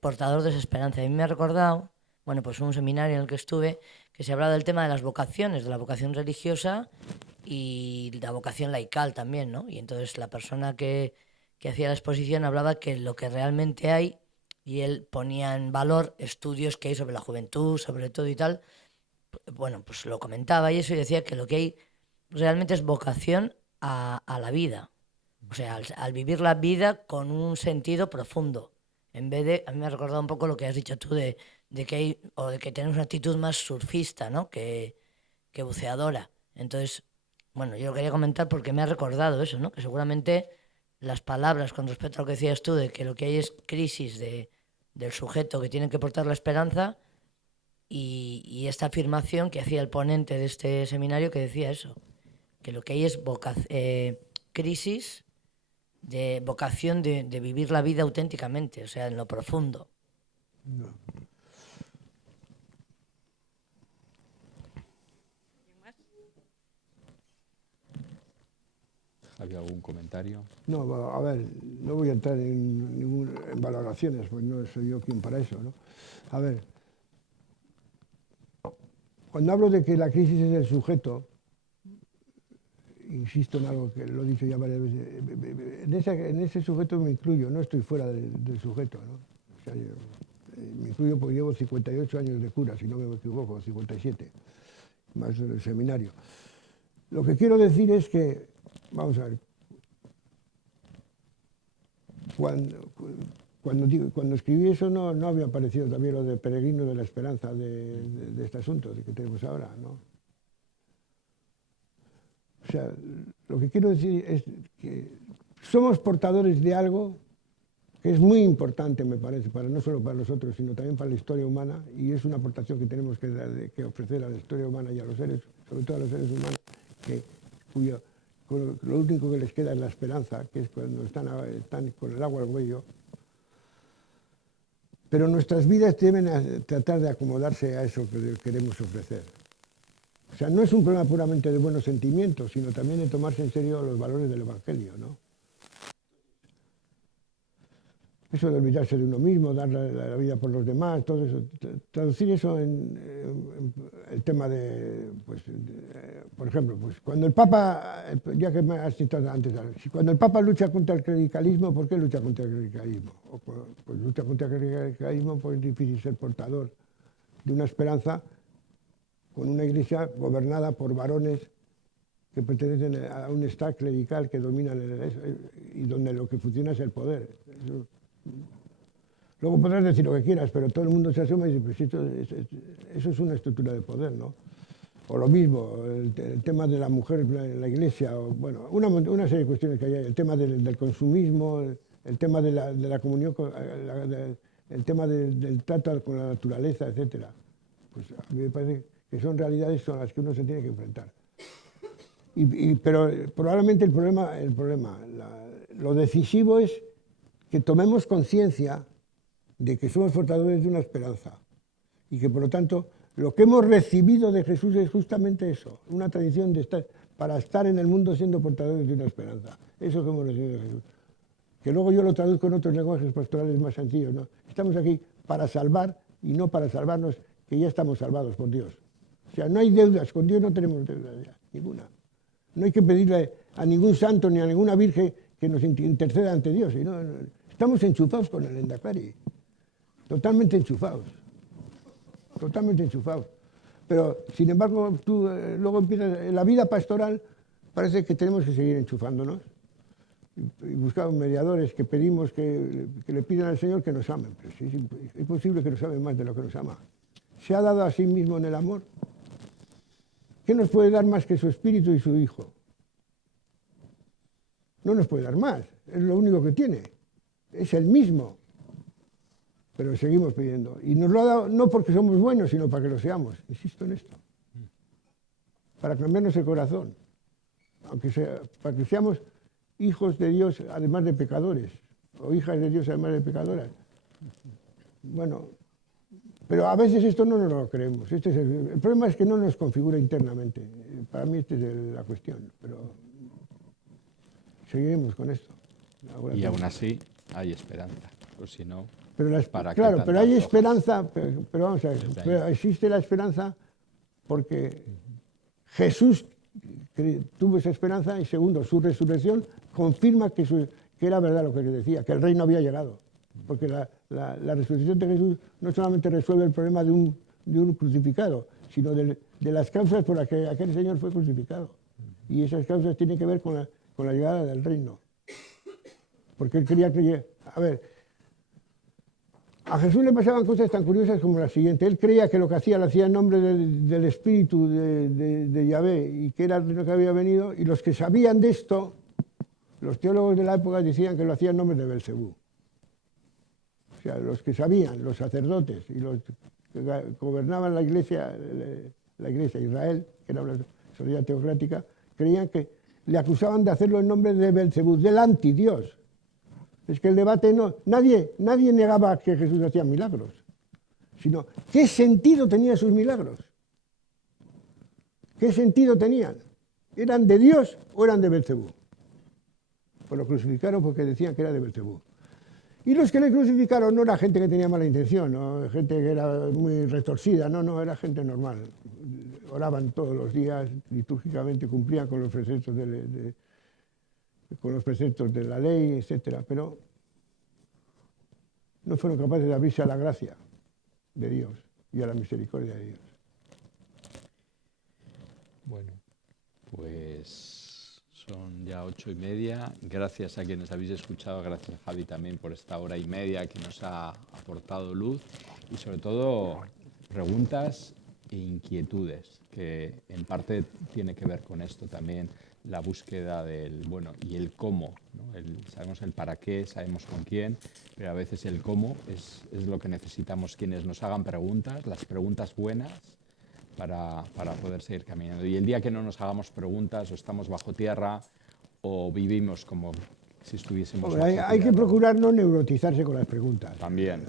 portador de esa esperanza. Y a mí me ha recordado, bueno, pues un seminario en el que estuve, que se hablaba del tema de las vocaciones, de la vocación religiosa y la vocación laical también, ¿no? Y entonces la persona que hacía la exposición hablaba que lo que realmente hay, y él ponía en valor estudios que hay sobre la juventud, sobre todo y tal. Bueno, pues lo comentaba y eso, y decía que lo que hay realmente es vocación a la vida. O sea, al vivir la vida con un sentido profundo. En vez de, a mí me ha recordado un poco lo que has dicho tú de que hay, o de que tenemos una actitud más surfista, ¿no?, que buceadora. Entonces, bueno, yo lo quería comentar porque me ha recordado eso, ¿no?, que seguramente las palabras con respecto a lo que decías tú, de que lo que hay es crisis del sujeto que tiene que portar la esperanza, y esta afirmación que hacía el ponente de este seminario, que decía eso, que lo que hay es crisis de vocación de vivir la vida auténticamente, o sea, en lo profundo. No. ¿Había algún comentario? No, a ver, no voy a entrar en valoraciones, pues no soy yo quien para eso, ¿no? A ver, cuando hablo de que la crisis es el sujeto, insisto en algo que lo he dicho ya varias veces, en ese sujeto me incluyo, no estoy fuera del sujeto, ¿no? O sea, me incluyo porque llevo 58 años de cura, si no me equivoco, 57, más el seminario. Lo que quiero decir es que, vamos a ver, cuando escribí eso no había aparecido también lo de Peregrino de la Esperanza de este asunto que tenemos ahora, ¿no? O sea, lo que quiero decir es que somos portadores de algo que es muy importante, me parece, no solo para nosotros, sino también para la historia humana, y es una aportación que tenemos que ofrecer a la historia humana y a los seres, sobre todo a los seres humanos, lo único que les queda es la esperanza, que es cuando están con el agua al cuello. Pero nuestras vidas deben tratar de acomodarse a eso que queremos ofrecer. O sea, no es un problema puramente de buenos sentimientos, sino también de tomarse en serio los valores del Evangelio, ¿no? Eso de olvidarse de uno mismo, dar la vida por los demás, todo eso. Traducir eso en el tema de, pues, por ejemplo, pues cuando el Papa, ya que me has citado antes, cuando el Papa lucha contra el clericalismo, ¿por qué lucha contra el clericalismo? Pues lucha contra el clericalismo porque es difícil ser portador de una esperanza con una iglesia gobernada por varones que pertenecen a un estado clerical que domina y donde lo que funciona es el poder. Luego podrás decir lo que quieras, pero todo el mundo se asoma y dice, pues eso es una estructura de poder, ¿no? O lo mismo, el tema de la mujer en la iglesia, o, bueno, una serie de cuestiones que hay, el tema del consumismo, el tema de la comunión, el tema del trato con la naturaleza, etcétera. Pues a mí me parece que son realidades con las que uno se tiene que enfrentar. Pero probablemente lo decisivo es que tomemos conciencia de que somos portadores de una esperanza y que por lo tanto lo que hemos recibido de Jesús es justamente eso, una tradición para estar en el mundo siendo portadores de una esperanza. Eso que hemos recibido de Jesús. Que luego yo lo traduzco en otros lenguajes pastorales más sencillos, ¿no? Estamos aquí para salvar y no para salvarnos, que ya estamos salvados por Dios. O sea, no hay deudas, con Dios no tenemos deudas ya, ninguna. No hay que pedirle a ningún santo ni a ninguna virgen que nos interceda ante Dios. Estamos enchufados con el Endacari, totalmente enchufados, totalmente enchufados. Pero, sin embargo, tú luego empiezas, en la vida pastoral parece que tenemos que seguir enchufándonos y buscar mediadores que pedimos que le pidan al Señor que nos amen. Pero sí, es posible que nos amen más de lo que nos ama. Se ha dado a sí mismo en el amor. ¿Qué nos puede dar más que su Espíritu y su Hijo? No nos puede dar más, es lo único que tiene. Es el mismo, pero seguimos pidiendo. Y nos lo ha dado no porque somos buenos, sino para que lo seamos. Insisto en esto. Para cambiarnos el corazón. Para que seamos hijos de Dios, además de pecadores. O hijas de Dios, además de pecadoras. Bueno, pero a veces esto no nos lo creemos. El problema es que no nos configura internamente. Para mí esta es la cuestión. Pero seguiremos con esto. Y aún así hay esperanza, pues si no, claro, pero hay esperanza, pero vamos a ver, pero existe la esperanza porque Jesús tuvo esa esperanza y segundo, su resurrección confirma que era verdad lo que decía, que el reino había llegado. Porque la resurrección de Jesús no solamente resuelve el problema de un crucificado, sino de las causas por las que aquel Señor fue crucificado. Y esas causas tienen que ver con la llegada del reino. Porque él quería que... A ver, a Jesús le pasaban cosas tan curiosas como la siguiente. Él creía que lo que hacía lo hacía en nombre del Espíritu de Yahvé y que era el reino que había venido. Y los que sabían de esto, los teólogos de la época decían que lo hacía en nombre de Belcebú. O sea, los que sabían, los sacerdotes y los que gobernaban la iglesia Israel, que era una sociedad teocrática, creían que le acusaban de hacerlo en nombre de Belcebú, del antidios. Es que el debate nadie negaba que Jesús hacía milagros, sino ¿qué sentido tenían sus milagros? ¿Qué sentido tenían? ¿Eran de Dios o eran de Belcebú? Pues lo crucificaron porque decían que era de Belcebú. Y los que le crucificaron no era gente que tenía mala intención, ¿no? Gente que era muy retorcida, no, era gente normal. Oraban todos los días, litúrgicamente cumplían con los preceptos de la ley, etcétera, pero no fueron capaces de abrirse a la gracia de Dios y a la misericordia de Dios. Bueno, Pues son ya 8:30. Gracias a quienes habéis escuchado, gracias a Javi también por esta hora y media que nos ha aportado luz y sobre todo preguntas e inquietudes, que en parte tiene que ver con esto también, la búsqueda del bueno y el cómo, ¿no? Sabemos el para qué, sabemos con quién, pero a veces el cómo es lo que necesitamos quienes nos hagan preguntas, las preguntas buenas, para poder seguir caminando. Y el día que no nos hagamos preguntas, o estamos bajo tierra, o vivimos como si estuviésemos bajo tierra. Hay que procurar no neurotizarse con las preguntas. También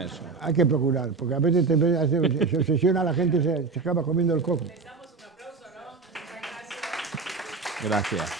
eso. Hay que procurar, porque a veces se obsesiona a la gente, se acaba comiendo el coco. Les damos un aplauso, ¿no? Gracias.